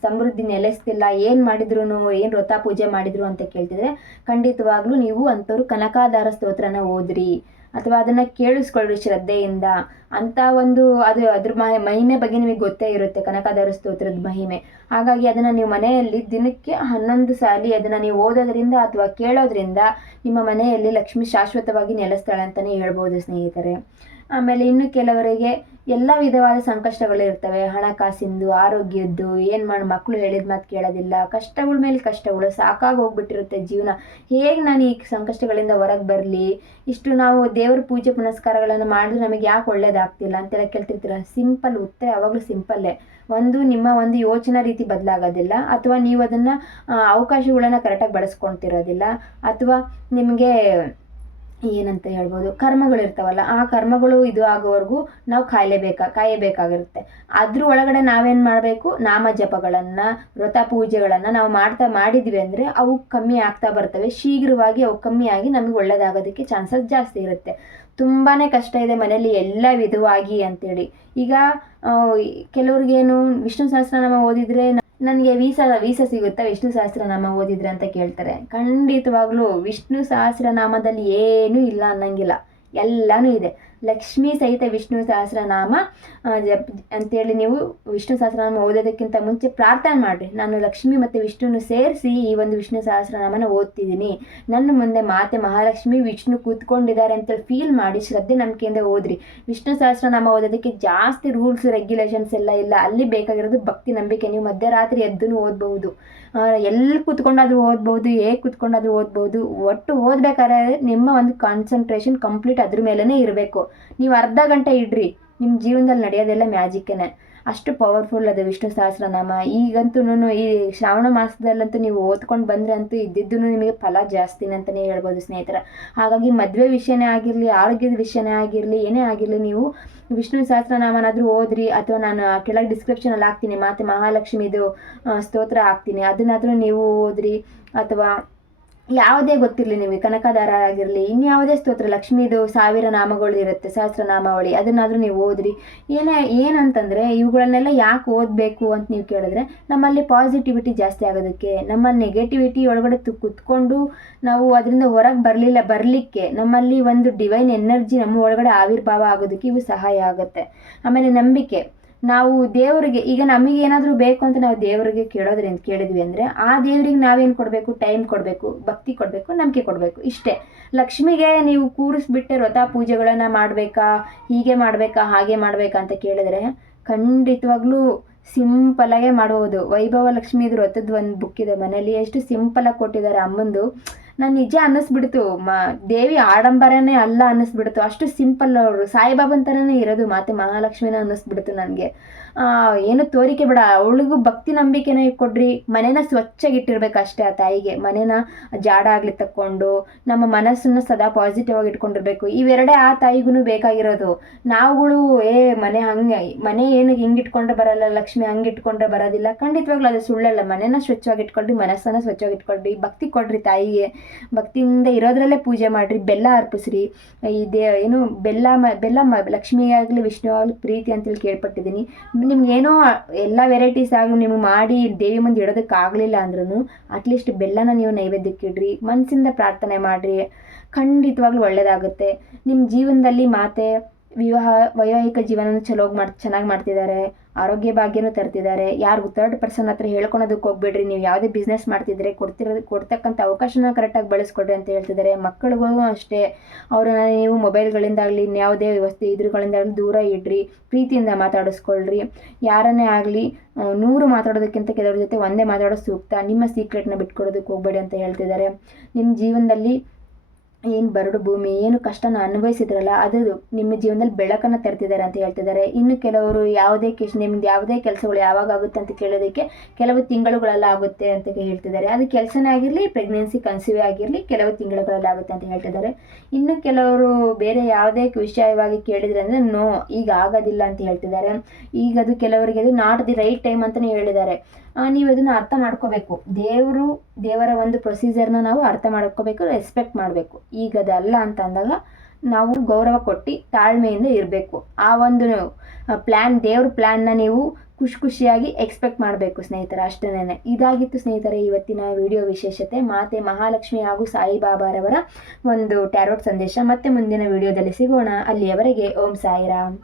ಸಮೃದ್ಧಿ ನೆಲೆಸ್ತಿಲ್ಲ, ಏನು ಮಾಡಿದ್ರು ಏನು ವ್ರತ ಪೂಜೆ ಮಾಡಿದ್ರು ಅಂತ ಕೇಳ್ತಿದ್ರೆ, ಖಂಡಿತವಾಗ್ಲೂ ನೀವು ಅಂಥವ್ರು ಕನಕಾಧಾರ ಸ್ತೋತ್ರನ ಓದ್ರಿ. ಅಥವಾ ಅದನ್ನು ಕೇಳಿಸ್ಕೊಳ್ರಿ ಶ್ರದ್ಧೆಯಿಂದ ಅಂತ ಒಂದು ಅದು ಅದ್ರ ಮಹಿ ಮಹಿಮೆ ಬಗ್ಗೆ ನಿಮಗೆ ಗೊತ್ತೇ ಇರುತ್ತೆ ಕನಕಾಧಾರ ಸ್ತೋತ್ರದ ಮಹಿಮೆ. ಹಾಗಾಗಿ ಅದನ್ನು ನೀವು ಮನೆಯಲ್ಲಿ ದಿನಕ್ಕೆ ಹನ್ನೊಂದು ಸಾರಿ ಅದನ್ನು ನೀವು ಓದೋದ್ರಿಂದ ಅಥವಾ ಕೇಳೋದ್ರಿಂದ ನಿಮ್ಮ ಮನೆಯಲ್ಲಿ ಲಕ್ಷ್ಮಿ ಶಾಶ್ವತವಾಗಿ ನೆಲೆಸ್ತಾಳೆ ಅಂತಲೇ ಹೇಳ್ಬೋದು ಸ್ನೇಹಿತರೆ. ಆಮೇಲೆ ಇನ್ನು ಕೆಲವರಿಗೆ ಎಲ್ಲ ವಿಧವಾದ ಸಂಕಷ್ಟಗಳು ಇರ್ತವೆ. ಹಣಕಾಸಿಂದು, ಆರೋಗ್ಯದ್ದು, ಏನು ಮಾಡಿ ಮಕ್ಕಳು ಹೇಳಿದ ಮಾತು ಕೇಳೋದಿಲ್ಲ, ಕಷ್ಟಗಳ ಮೇಲೆ ಕಷ್ಟಗಳು, ಸಾಕಾಗಿ ಹೋಗ್ಬಿಟ್ಟಿರುತ್ತೆ ಜೀವನ. ಹೇಗೆ ನಾನು ಈ ಸಂಕಷ್ಟಗಳಿಂದ ಹೊರಗೆ ಬರಲಿ? ಇಷ್ಟು ನಾವು ದೇವ್ರ ಪೂಜೆ ಪುನಸ್ಕಾರಗಳನ್ನು ಮಾಡಿದ್ರೆ ನಮಗೆ ಯಾಕೆ ಒಳ್ಳೇದಾಗ್ತಿಲ್ಲ? ಅಂತೆಲ್ಲ ಕೇಳ್ತಿರ್ತೀರ? ಸಿಂಪಲ್ ಉತ್ತರ ಯಾವಾಗಲೂ ಸಿಂಪಲ್ಲೇ. ಒಂದು ನಿಮ್ಮ ಒಂದು ಯೋಚನಾ ರೀತಿ ಬದಲಾಗೋದಿಲ್ಲ. ಅಥವಾ ನೀವು ಅದನ್ನು ಅವಕಾಶಗಳನ್ನು ಕರೆಕ್ಟಾಗಿ ಬಳಸ್ಕೊಳ್ತಿರೋದಿಲ್ಲ. ಅಥವಾ ನಿಮಗೆ ಏನಂತ ಹೇಳ್ಬೋದು? ಕರ್ಮಗಳಿರ್ತಾವಲ್ಲ ಆ ಕರ್ಮಗಳು ಇದು ಆಗೋವರೆಗೂ ನಾವು ಕಾಯಲೇಬೇಕಾ, ಕಾಯಬೇಕಾಗಿರುತ್ತೆ. ಅದ್ರ ಒಳಗಡೆ ನಾವೇನು ಮಾಡಬೇಕು? ನಾಮ ಜಪಗಳನ್ನು ವ್ರತ ಪೂಜೆಗಳನ್ನು ನಾವು ಮಾಡ್ತಾ ಮಾಡಿದ್ವಿ ಅಂದರೆ ಅವು ಕಮ್ಮಿ ಆಗ್ತಾ ಬರ್ತವೆ. ಶೀಘ್ರವಾಗಿ ಅವು ಕಮ್ಮಿಯಾಗಿ ನಮಗೆ ಒಳ್ಳೇದಾಗೋದಕ್ಕೆ ಚಾನ್ಸಸ್ ಜಾಸ್ತಿ ಇರುತ್ತೆ. ತುಂಬಾ ಕಷ್ಟ ಇದೆ ಮನೆಯಲ್ಲಿ ಎಲ್ಲ ವಿಧವಾಗಿ ಅಂತೇಳಿ. ಈಗ ಕೆಲವ್ರಿಗೇನು ವಿಷ್ಣು ಸಹಸ್ರನಾಮ ಓದಿದ್ರೆ ನನಗೆ ವೀಸಾ ವೀಸಾ ಸಿಗುತ್ತಾ? ವಿಷ್ಣು ಸಹಸ್ರನಾಮ ಓದಿದ್ರೆ ಅಂತ ಕೇಳ್ತಾರೆ. ಖಂಡಿತವಾಗ್ಲೂ ವಿಷ್ಣು ಸಹಸ್ರನಾಮದಲ್ಲಿ ಏನೂ ಇಲ್ಲ ಅನ್ನಂಗಿಲ್ಲ. ಎಲ್ಲನೂ ಇದೆ. ಲಕ್ಷ್ಮೀ ಸಹಿತ ವಿಷ್ಣು ಸಹಸ್ರನಾಮ ಜಪ್, ಅಂತೇಳಿ ನೀವು ವಿಷ್ಣು ಸಹಸ್ರನಾಮ ಓದೋದಕ್ಕಿಂತ ಮುಂಚೆ ಪ್ರಾರ್ಥನೆ ಮಾಡಿರಿ. ನಾನು ಲಕ್ಷ್ಮಿ ಮತ್ತು ವಿಷ್ಣುನ ಸೇರಿಸಿ ಈ ಒಂದು ವಿಷ್ಣು ಸಹಸ್ರನಾಮನ ಓದ್ತಿದ್ದೀನಿ. ನನ್ನ ಮುಂದೆ ಮಾತೆ ಮಹಾಲಕ್ಷ್ಮಿ ವಿಷ್ಣು ಕೂತ್ಕೊಂಡಿದ್ದಾರೆ ಅಂತೇಳಿ ಫೀಲ್ ಮಾಡಿ ಶ್ರದ್ಧೆ ನಂಬಿಕೆಯಿಂದ ಓದ್ರಿ. ವಿಷ್ಣು ಸಹಸ್ರನಾಮ ಓದೋದಕ್ಕೆ ಜಾಸ್ತಿ ರೂಲ್ಸ್ ರೆಗ್ಯುಲೇಷನ್ಸ್ ಎಲ್ಲ ಇಲ್ಲ. ಅಲ್ಲಿ ಬೇಕಾಗಿರೋದು ಭಕ್ತಿ ನಂಬಿಕೆ. ನೀವು ಮಧ್ಯರಾತ್ರಿ ಎದ್ದು ಓದಬಹುದು. ಎಲ್ಲಿ ಕೂತ್ಕೊಂಡಾದ್ರೂ ಓದ್ಬೋದು, ಹೇಗೆ ಕೂತ್ಕೊಂಡಾದ್ರೂ ಓದ್ಬೋದು, ಒಟ್ಟು ಓದ್ಬೇಕಾದ್ರೆ ನಿಮ್ಮ ಒಂದು ಕಾನ್ಸಂಟ್ರೇಷನ್ ಕಂಪ್ಲೀಟ್ ಅದ್ರ ಮೇಲೇ ಇರಬೇಕು. ನೀವು ಅರ್ಧ ಗಂಟೆ ಇಡ್ರಿ ನಿಮ್ಮ ಜೀವನದಲ್ಲಿ ನಡೆಯೋದೆಲ್ಲ ಮ್ಯಾಜಿಕ್ಕೇನೆ ಅಷ್ಟು ಪವರ್ಫುಲ್ ಅದು ವಿಷ್ಣು ಸಹಸ್ರನಾಮ. ಈಗಂತೂ ಈ ಶ್ರಾವಣ ಮಾಸದಲ್ಲಂತೂ ನೀವು ಓದ್ಕೊಂಡು ಬಂದರೆ ಅಂತೂ ಇದ್ದಿದ್ದು ನಿಮಗೆ ಫಲ ಜಾಸ್ತಿ ಅಂತಲೇ ಹೇಳ್ಬೋದು ಸ್ನೇಹಿತರ. ಹಾಗಾಗಿ ಮದುವೆ ವಿಷಯನೇ ಆಗಿರಲಿ, ಆರೋಗ್ಯದ ವಿಷಯನೇ ಆಗಿರಲಿ, ಏನೇ ಆಗಿರಲಿ ನೀವು ವಿಷ್ಣು ಸಹಸ್ರನಾಮನಾದರೂ ಓದ್ರಿ ಅಥವಾ ನಾನು ಕೆಳಗೆ ಡಿಸ್ಕ್ರಿಪ್ಷನಲ್ಲಿ ಹಾಕ್ತೀನಿ, ಮಾತೆ ಮಹಾಲಕ್ಷ್ಮಿದು ಸ್ತೋತ್ರ ಹಾಕ್ತೀನಿ, ಅದನ್ನಾದರೂ ನೀವು ಓದ್ರಿ ಅಥವಾ ಯಾವುದೇ ಗೊತ್ತಿರಲಿ ನಿಮಗೆ ಕನಕಧಾರ ಆಗಿರಲಿ ಇನ್ಯಾವುದೇ ಸ್ತೋತ್ರ, ಲಕ್ಷ್ಮೀದು ಸಾವಿರ ನಾಮಗಳು ಇರುತ್ತೆ, ಸಹಸ್ರನಾಮಾವಳಿ, ಅದನ್ನಾದರೂ ನೀವು ಓದ್ರಿ. ಏನೇ, ಏನಂತಂದರೆ, ಇವುಗಳನ್ನೆಲ್ಲ ಯಾಕೆ ಓದಬೇಕು ಅಂತ ನೀವು ಕೇಳಿದ್ರೆ, ನಮ್ಮಲ್ಲಿ ಪಾಸಿಟಿವಿಟಿ ಜಾಸ್ತಿ ಆಗೋದಕ್ಕೆ, ನಮ್ಮ ನೆಗೆಟಿವಿಟಿ ಒಳಗಡೆ ತು, ಕುತ್ಕೊಂಡು ನಾವು ಅದರಿಂದ ಹೊರಗೆ ಬರಲಿಲ್ಲ, ಬರಲಿಕ್ಕೆ ನಮ್ಮಲ್ಲಿ ಒಂದು ಡಿವೈನ್ ಎನರ್ಜಿ ನಮ್ಮ ಒಳಗಡೆ ಆವಿರ್ಭಾವ ಆಗೋದಕ್ಕೆ ಇವು ಸಹಾಯ ಆಗುತ್ತೆ. ಆಮೇಲೆ ನಂಬಿಕೆ. ನಾವು ದೇವರಿಗೆ, ಈಗ ನಮಗೆ ಏನಾದರೂ ಬೇಕು ಅಂತ ನಾವು ದೇವರಿಗೆ ಕೇಳೋದ್ರಿಂದ ಕೇಳಿದ್ವಿ ಅಂದರೆ, ಆ ದೇವರಿಗೆ ನಾವೇನು ಕೊಡಬೇಕು? ಟೈಮ್ ಕೊಡಬೇಕು, ಭಕ್ತಿ ಕೊಡಬೇಕು, ನಂಬಿಕೆ ಕೊಡಬೇಕು, ಇಷ್ಟೇ. ಲಕ್ಷ್ಮಿಗೆ ನೀವು ಕೂರಿಸ್ಬಿಟ್ಟೆ ವ್ರತ ಪೂಜೆಗಳನ್ನು ಮಾಡಬೇಕಾ? ಹೀಗೆ ಮಾಡಬೇಕಾ? ಹಾಗೆ ಮಾಡಬೇಕಾ ಅಂತ ಕೇಳಿದ್ರೆ, ಖಂಡಿತವಾಗ್ಲೂ ಸಿಂಪಲಾಗೆ ಮಾಡಬಹುದು ವೈಭವ ಲಕ್ಷ್ಮಿದು ವ್ರತದ ಒಂದು ಬುಕ್ ಇದೆ ಮನೇಲಿ ಎಷ್ಟು ಸಿಂಪಲಾಗಿ ಕೊಟ್ಟಿದ್ದಾರೆ ಅಮ್ಮಂದು. ನಾನು ನಿಜ ಅನ್ನಿಸ್ಬಿಡ್ತು. ಮ, ದೇವಿ ಆಡಂಬರನೇ ಅಲ್ಲ ಅನ್ನಿಸ್ಬಿಡ್ತು. ಅಷ್ಟು ಸಿಂಪಲ್ ಅವರು. ಸಾಯಿಬಾಬನ್ ಥರನೇ ಇರೋದು ಮಾತೆ ಮಹಾಲಕ್ಷ್ಮಿನ ಅನ್ನಿಸ್ಬಿಡ್ತು ನನಗೆ. ಏನು ತೋರಿಕೆ ಬೇಡ. ಅವಳಿಗೂ ಭಕ್ತಿ ನಂಬಿಕೆನ ಕೊಡ್ರಿ. ಮನೇನ ಸ್ವಚ್ಛಾಗಿಟ್ಟಿರ್ಬೇಕು ಅಷ್ಟೇ ಆ ತಾಯಿಗೆ. ಮನೇನ ಜಾಡ ಆಗಲಿ ತಕ್ಕೊಂಡು, ನಮ್ಮ ಮನಸ್ಸನ್ನ ಸದಾ ಪಾಸಿಟಿವ್ ಆಗಿ ಇಟ್ಕೊಂಡಿರ್ಬೇಕು ಇವೆರಡೇ ಆ ತಾಯಿಗೂ ಬೇಕಾಗಿರೋದು. ನಾವುಗಳು, ಏ, ಮನೆ ಹಂಗೆ, ಮನೆ ಏನು ಹಿಂಗೆ ಇಟ್ಕೊಂಡ್ರೆ ಬರಲ್ಲ, ಲಕ್ಷ್ಮಿ ಹಂಗೆ ಇಟ್ಕೊಂಡ್ರೆ ಬರೋದಿಲ್ಲ. ಖಂಡಿತವಾಗ್ಲೂ ಅದು ಸುಳ್ಳಲ್ಲ. ಮನೇನ ಸ್ವಚ್ಛವಾಗಿ ಇಟ್ಕೊಳ್ರಿ ಮನಸ್ಸನ್ನ ಸ್ವಚ್ಛವಾಗಿ ಇಟ್ಕೊಳ್ರಿ ಭಕ್ತಿ ಕೊಡ್ರಿ ತಾಯಿಗೆ. ಭಕ್ತಿಯಿಂದ ಇರೋದ್ರಲ್ಲೇ ಪೂಜೆ ಮಾಡಿರಿ. ಬೆಲ್ಲ ಅರ್ಪಿಸ್ರಿ. ಈ ದೇ, ಏನು, ಬೆಲ್ಲ ಬೆಲ್ಲ ಮ, ಲಕ್ಷ್ಮಿಯಾಗಲಿ ವಿಷ್ಣು ಆಗಲಿ ಪ್ರೀತಿ ಅಂತೇಳಿ ಕೇಳ್ಪಟ್ಟಿದ್ದೀನಿ. ನಿಮ್ಗೆ ಏನೋ ಎಲ್ಲ ವೆರೈಟೀಸ್ ಆಗಲಿ ನಿಮ್ಗೆ ಮಾಡಿ ದೇವಿ ಮುಂದೆ ಇಡೋದಕ್ಕಾಗಲಿಲ್ಲ ಅಂದ್ರೂ ಅಟ್ಲೀಸ್ಟ್ ಬೆಲ್ಲನ ನೀವು ನೈವೇದ್ಯಕ್ಕೆ ಇಡ್ರಿ ಮನಸ್ಸಿಂದ ಪ್ರಾರ್ಥನೆ ಮಾಡಿರಿ, ಖಂಡಿತವಾಗ್ಲೂ ಒಳ್ಳೆಯದಾಗುತ್ತೆ ನಿಮ್ಮ ಜೀವನದಲ್ಲಿ ಮಾತೆ ವಿವಾಹ, ವೈವಾಹಿಕ ಜೀವನ ಚಲೋ ಮಾಡಿ, ಚೆನ್ನಾಗಿ ಮಾಡ್ತಿದ್ದಾರೆ ಆರೋಗ್ಯ ಭಾಗ್ಯನೂ ತರ್ತಿದ್ದಾರೆ. ಯಾರಿಗೂ ಥರ್ಡ್ ಪರ್ಸನ್ ಹತ್ರ ಹೇಳ್ಕೊಳೋದಕ್ಕೆ ಹೋಗ್ಬೇಡ್ರಿ. ನೀವು ಯಾವುದೇ ಬಿಸ್ನೆಸ್ ಮಾಡ್ತಿದ್ರೆ ಕೊಡ್ತಿರೋ ಕೊಡ್ತಕ್ಕಂಥ ಅವಕಾಶನ ಕರೆಕ್ಟಾಗಿ ಬಳಸ್ಕೊಡ್ರಿ ಅಂತ ಹೇಳ್ತಿದ್ದಾರೆ. ಮಕ್ಕಳಿಗೂ ಅಷ್ಟೇ. ಅವ್ರನ್ನ ನೀವು ಮೊಬೈಲ್ಗಳಿಂದಾಗಲಿ ಯಾವುದೇ ವ್ಯವಸ್ಥೆ ಇದ್ರುಗಳಿಂದಾಗಲಿ ದೂರ ಇಡ್ರಿ. ಪ್ರೀತಿಯಿಂದ ಮಾತಾಡಿಸ್ಕೊಳ್ರಿ. ಯಾರನ್ನೇ ಆಗಲಿ ನೂರು ಮಾತಾಡೋದಕ್ಕಿಂತ ಕೆಲವ್ರ ಜೊತೆ ಒಂದೇ ಮಾತಾಡೋದು ಸೂಕ್ತ. ನಿಮ್ಮ ಸೀಕ್ರೆಟ್ನ ಬಿಟ್ಕೊಡೋದಕ್ಕೆ ಹೋಗ್ಬೇಡಿ ಅಂತ ಹೇಳ್ತಿದ್ದಾರೆ. ನಿಮ್ಮ ಜೀವನದಲ್ಲಿ ಏನು ಬರಡು ಭೂಮಿ, ಏನು ಕಷ್ಟನ ಅನುಭವಿಸಿದ್ರಲ್ಲ, ಅದು ನಿಮ್ಮ ಜೀವನದಲ್ಲಿ ಬೆಳಕನ್ನು ತರ್ತಿದ್ದಾರೆ ಅಂತ ಹೇಳ್ತಿದ್ದಾರೆ. ಇನ್ನು ಕೆಲವರು ಯಾವುದೇ ಕೆಶ್ ನಿಮ್ದು ಯಾವುದೇ ಕೆಲಸಗಳು ಯಾವಾಗ ಆಗುತ್ತೆ ಅಂತ ಕೇಳೋದಕ್ಕೆ ಕೆಲವು ತಿಂಗಳುಗಳೆಲ್ಲ ಆಗುತ್ತೆ ಅಂತ ಹೇಳ್ತಿದ್ದಾರೆ. ಅದು ಕೆಲಸನೇ ಆಗಿರಲಿ ಪ್ರೆಗ್ನೆನ್ಸಿ ಕನ್ಸೀವ್ ಆಗಿರಲಿ, ಕೆಲವು ತಿಂಗಳುಗಳಲ್ಲಿ ಆಗುತ್ತೆ ಅಂತ ಹೇಳ್ತಿದ್ದಾರೆ. ಇನ್ನು ಕೆಲವರು ಬೇರೆ ಯಾವುದೇ ವಿಷಯವಾಗಿ ಕೇಳಿದ್ರೆ ಅಂದರೆ, ನೋ, ಈಗ ಆಗೋದಿಲ್ಲ ಅಂತ ಹೇಳ್ತಿದ್ದಾರೆ. ಈಗ ಅದು ಕೆಲವರಿಗೆ ಅದು ನಾಟ್ ದಿ ರೈಟ್ ಟೈಮ್ ಅಂತಲೇ ಹೇಳಿದ್ದಾರೆ. ನೀವು ಅದನ್ನು ಅರ್ಥ ಮಾಡ್ಕೋಬೇಕು. ದೇವರು, ದೇವರ ಒಂದು ಪ್ರೊಸೀಜರ್ನ ನಾವು ಅರ್ಥ ಮಾಡ್ಕೋಬೇಕು ರೆಸ್ಪೆಕ್ಟ್ ಮಾಡಬೇಕು. ಈಗ ಅದಲ್ಲ ಅಂತ ಅಂದಾಗ ನಾವು ಗೌರವ ಕೊಟ್ಟು ತಾಳ್ಮೆಯಿಂದ ಇರಬೇಕು. ಆ ಒಂದು ಪ್ಲ್ಯಾನ್ ದೇವ್ರ ಪ್ಲ್ಯಾನ್ನ ನೀವು ಖುಷಿ ಖುಷಿಯಾಗಿ ಎಕ್ಸ್ಪೆಕ್ಟ್ ಮಾಡಬೇಕು ಸ್ನೇಹಿತರ, ಅಷ್ಟೇನೆ. ಇದಾಗಿತ್ತು ಸ್ನೇಹಿತರೆ ಇವತ್ತಿನ ವಿಡಿಯೋ ವಿಶೇಷತೆ. ಮಾತೆ ಮಹಾಲಕ್ಷ್ಮಿ ಹಾಗೂ ಸಾಯಿಬಾಬಾರವರ ಒಂದು ಟ್ಯಾರೋಟ್ ಸಂದೇಶ. ಮತ್ತೆ ಮುಂದಿನ ವಿಡಿಯೋದಲ್ಲಿ ಸಿಗೋಣ. ಅಲ್ಲಿಯವರೆಗೆ ಓಂ ಸಾಯಿರಾಮ್.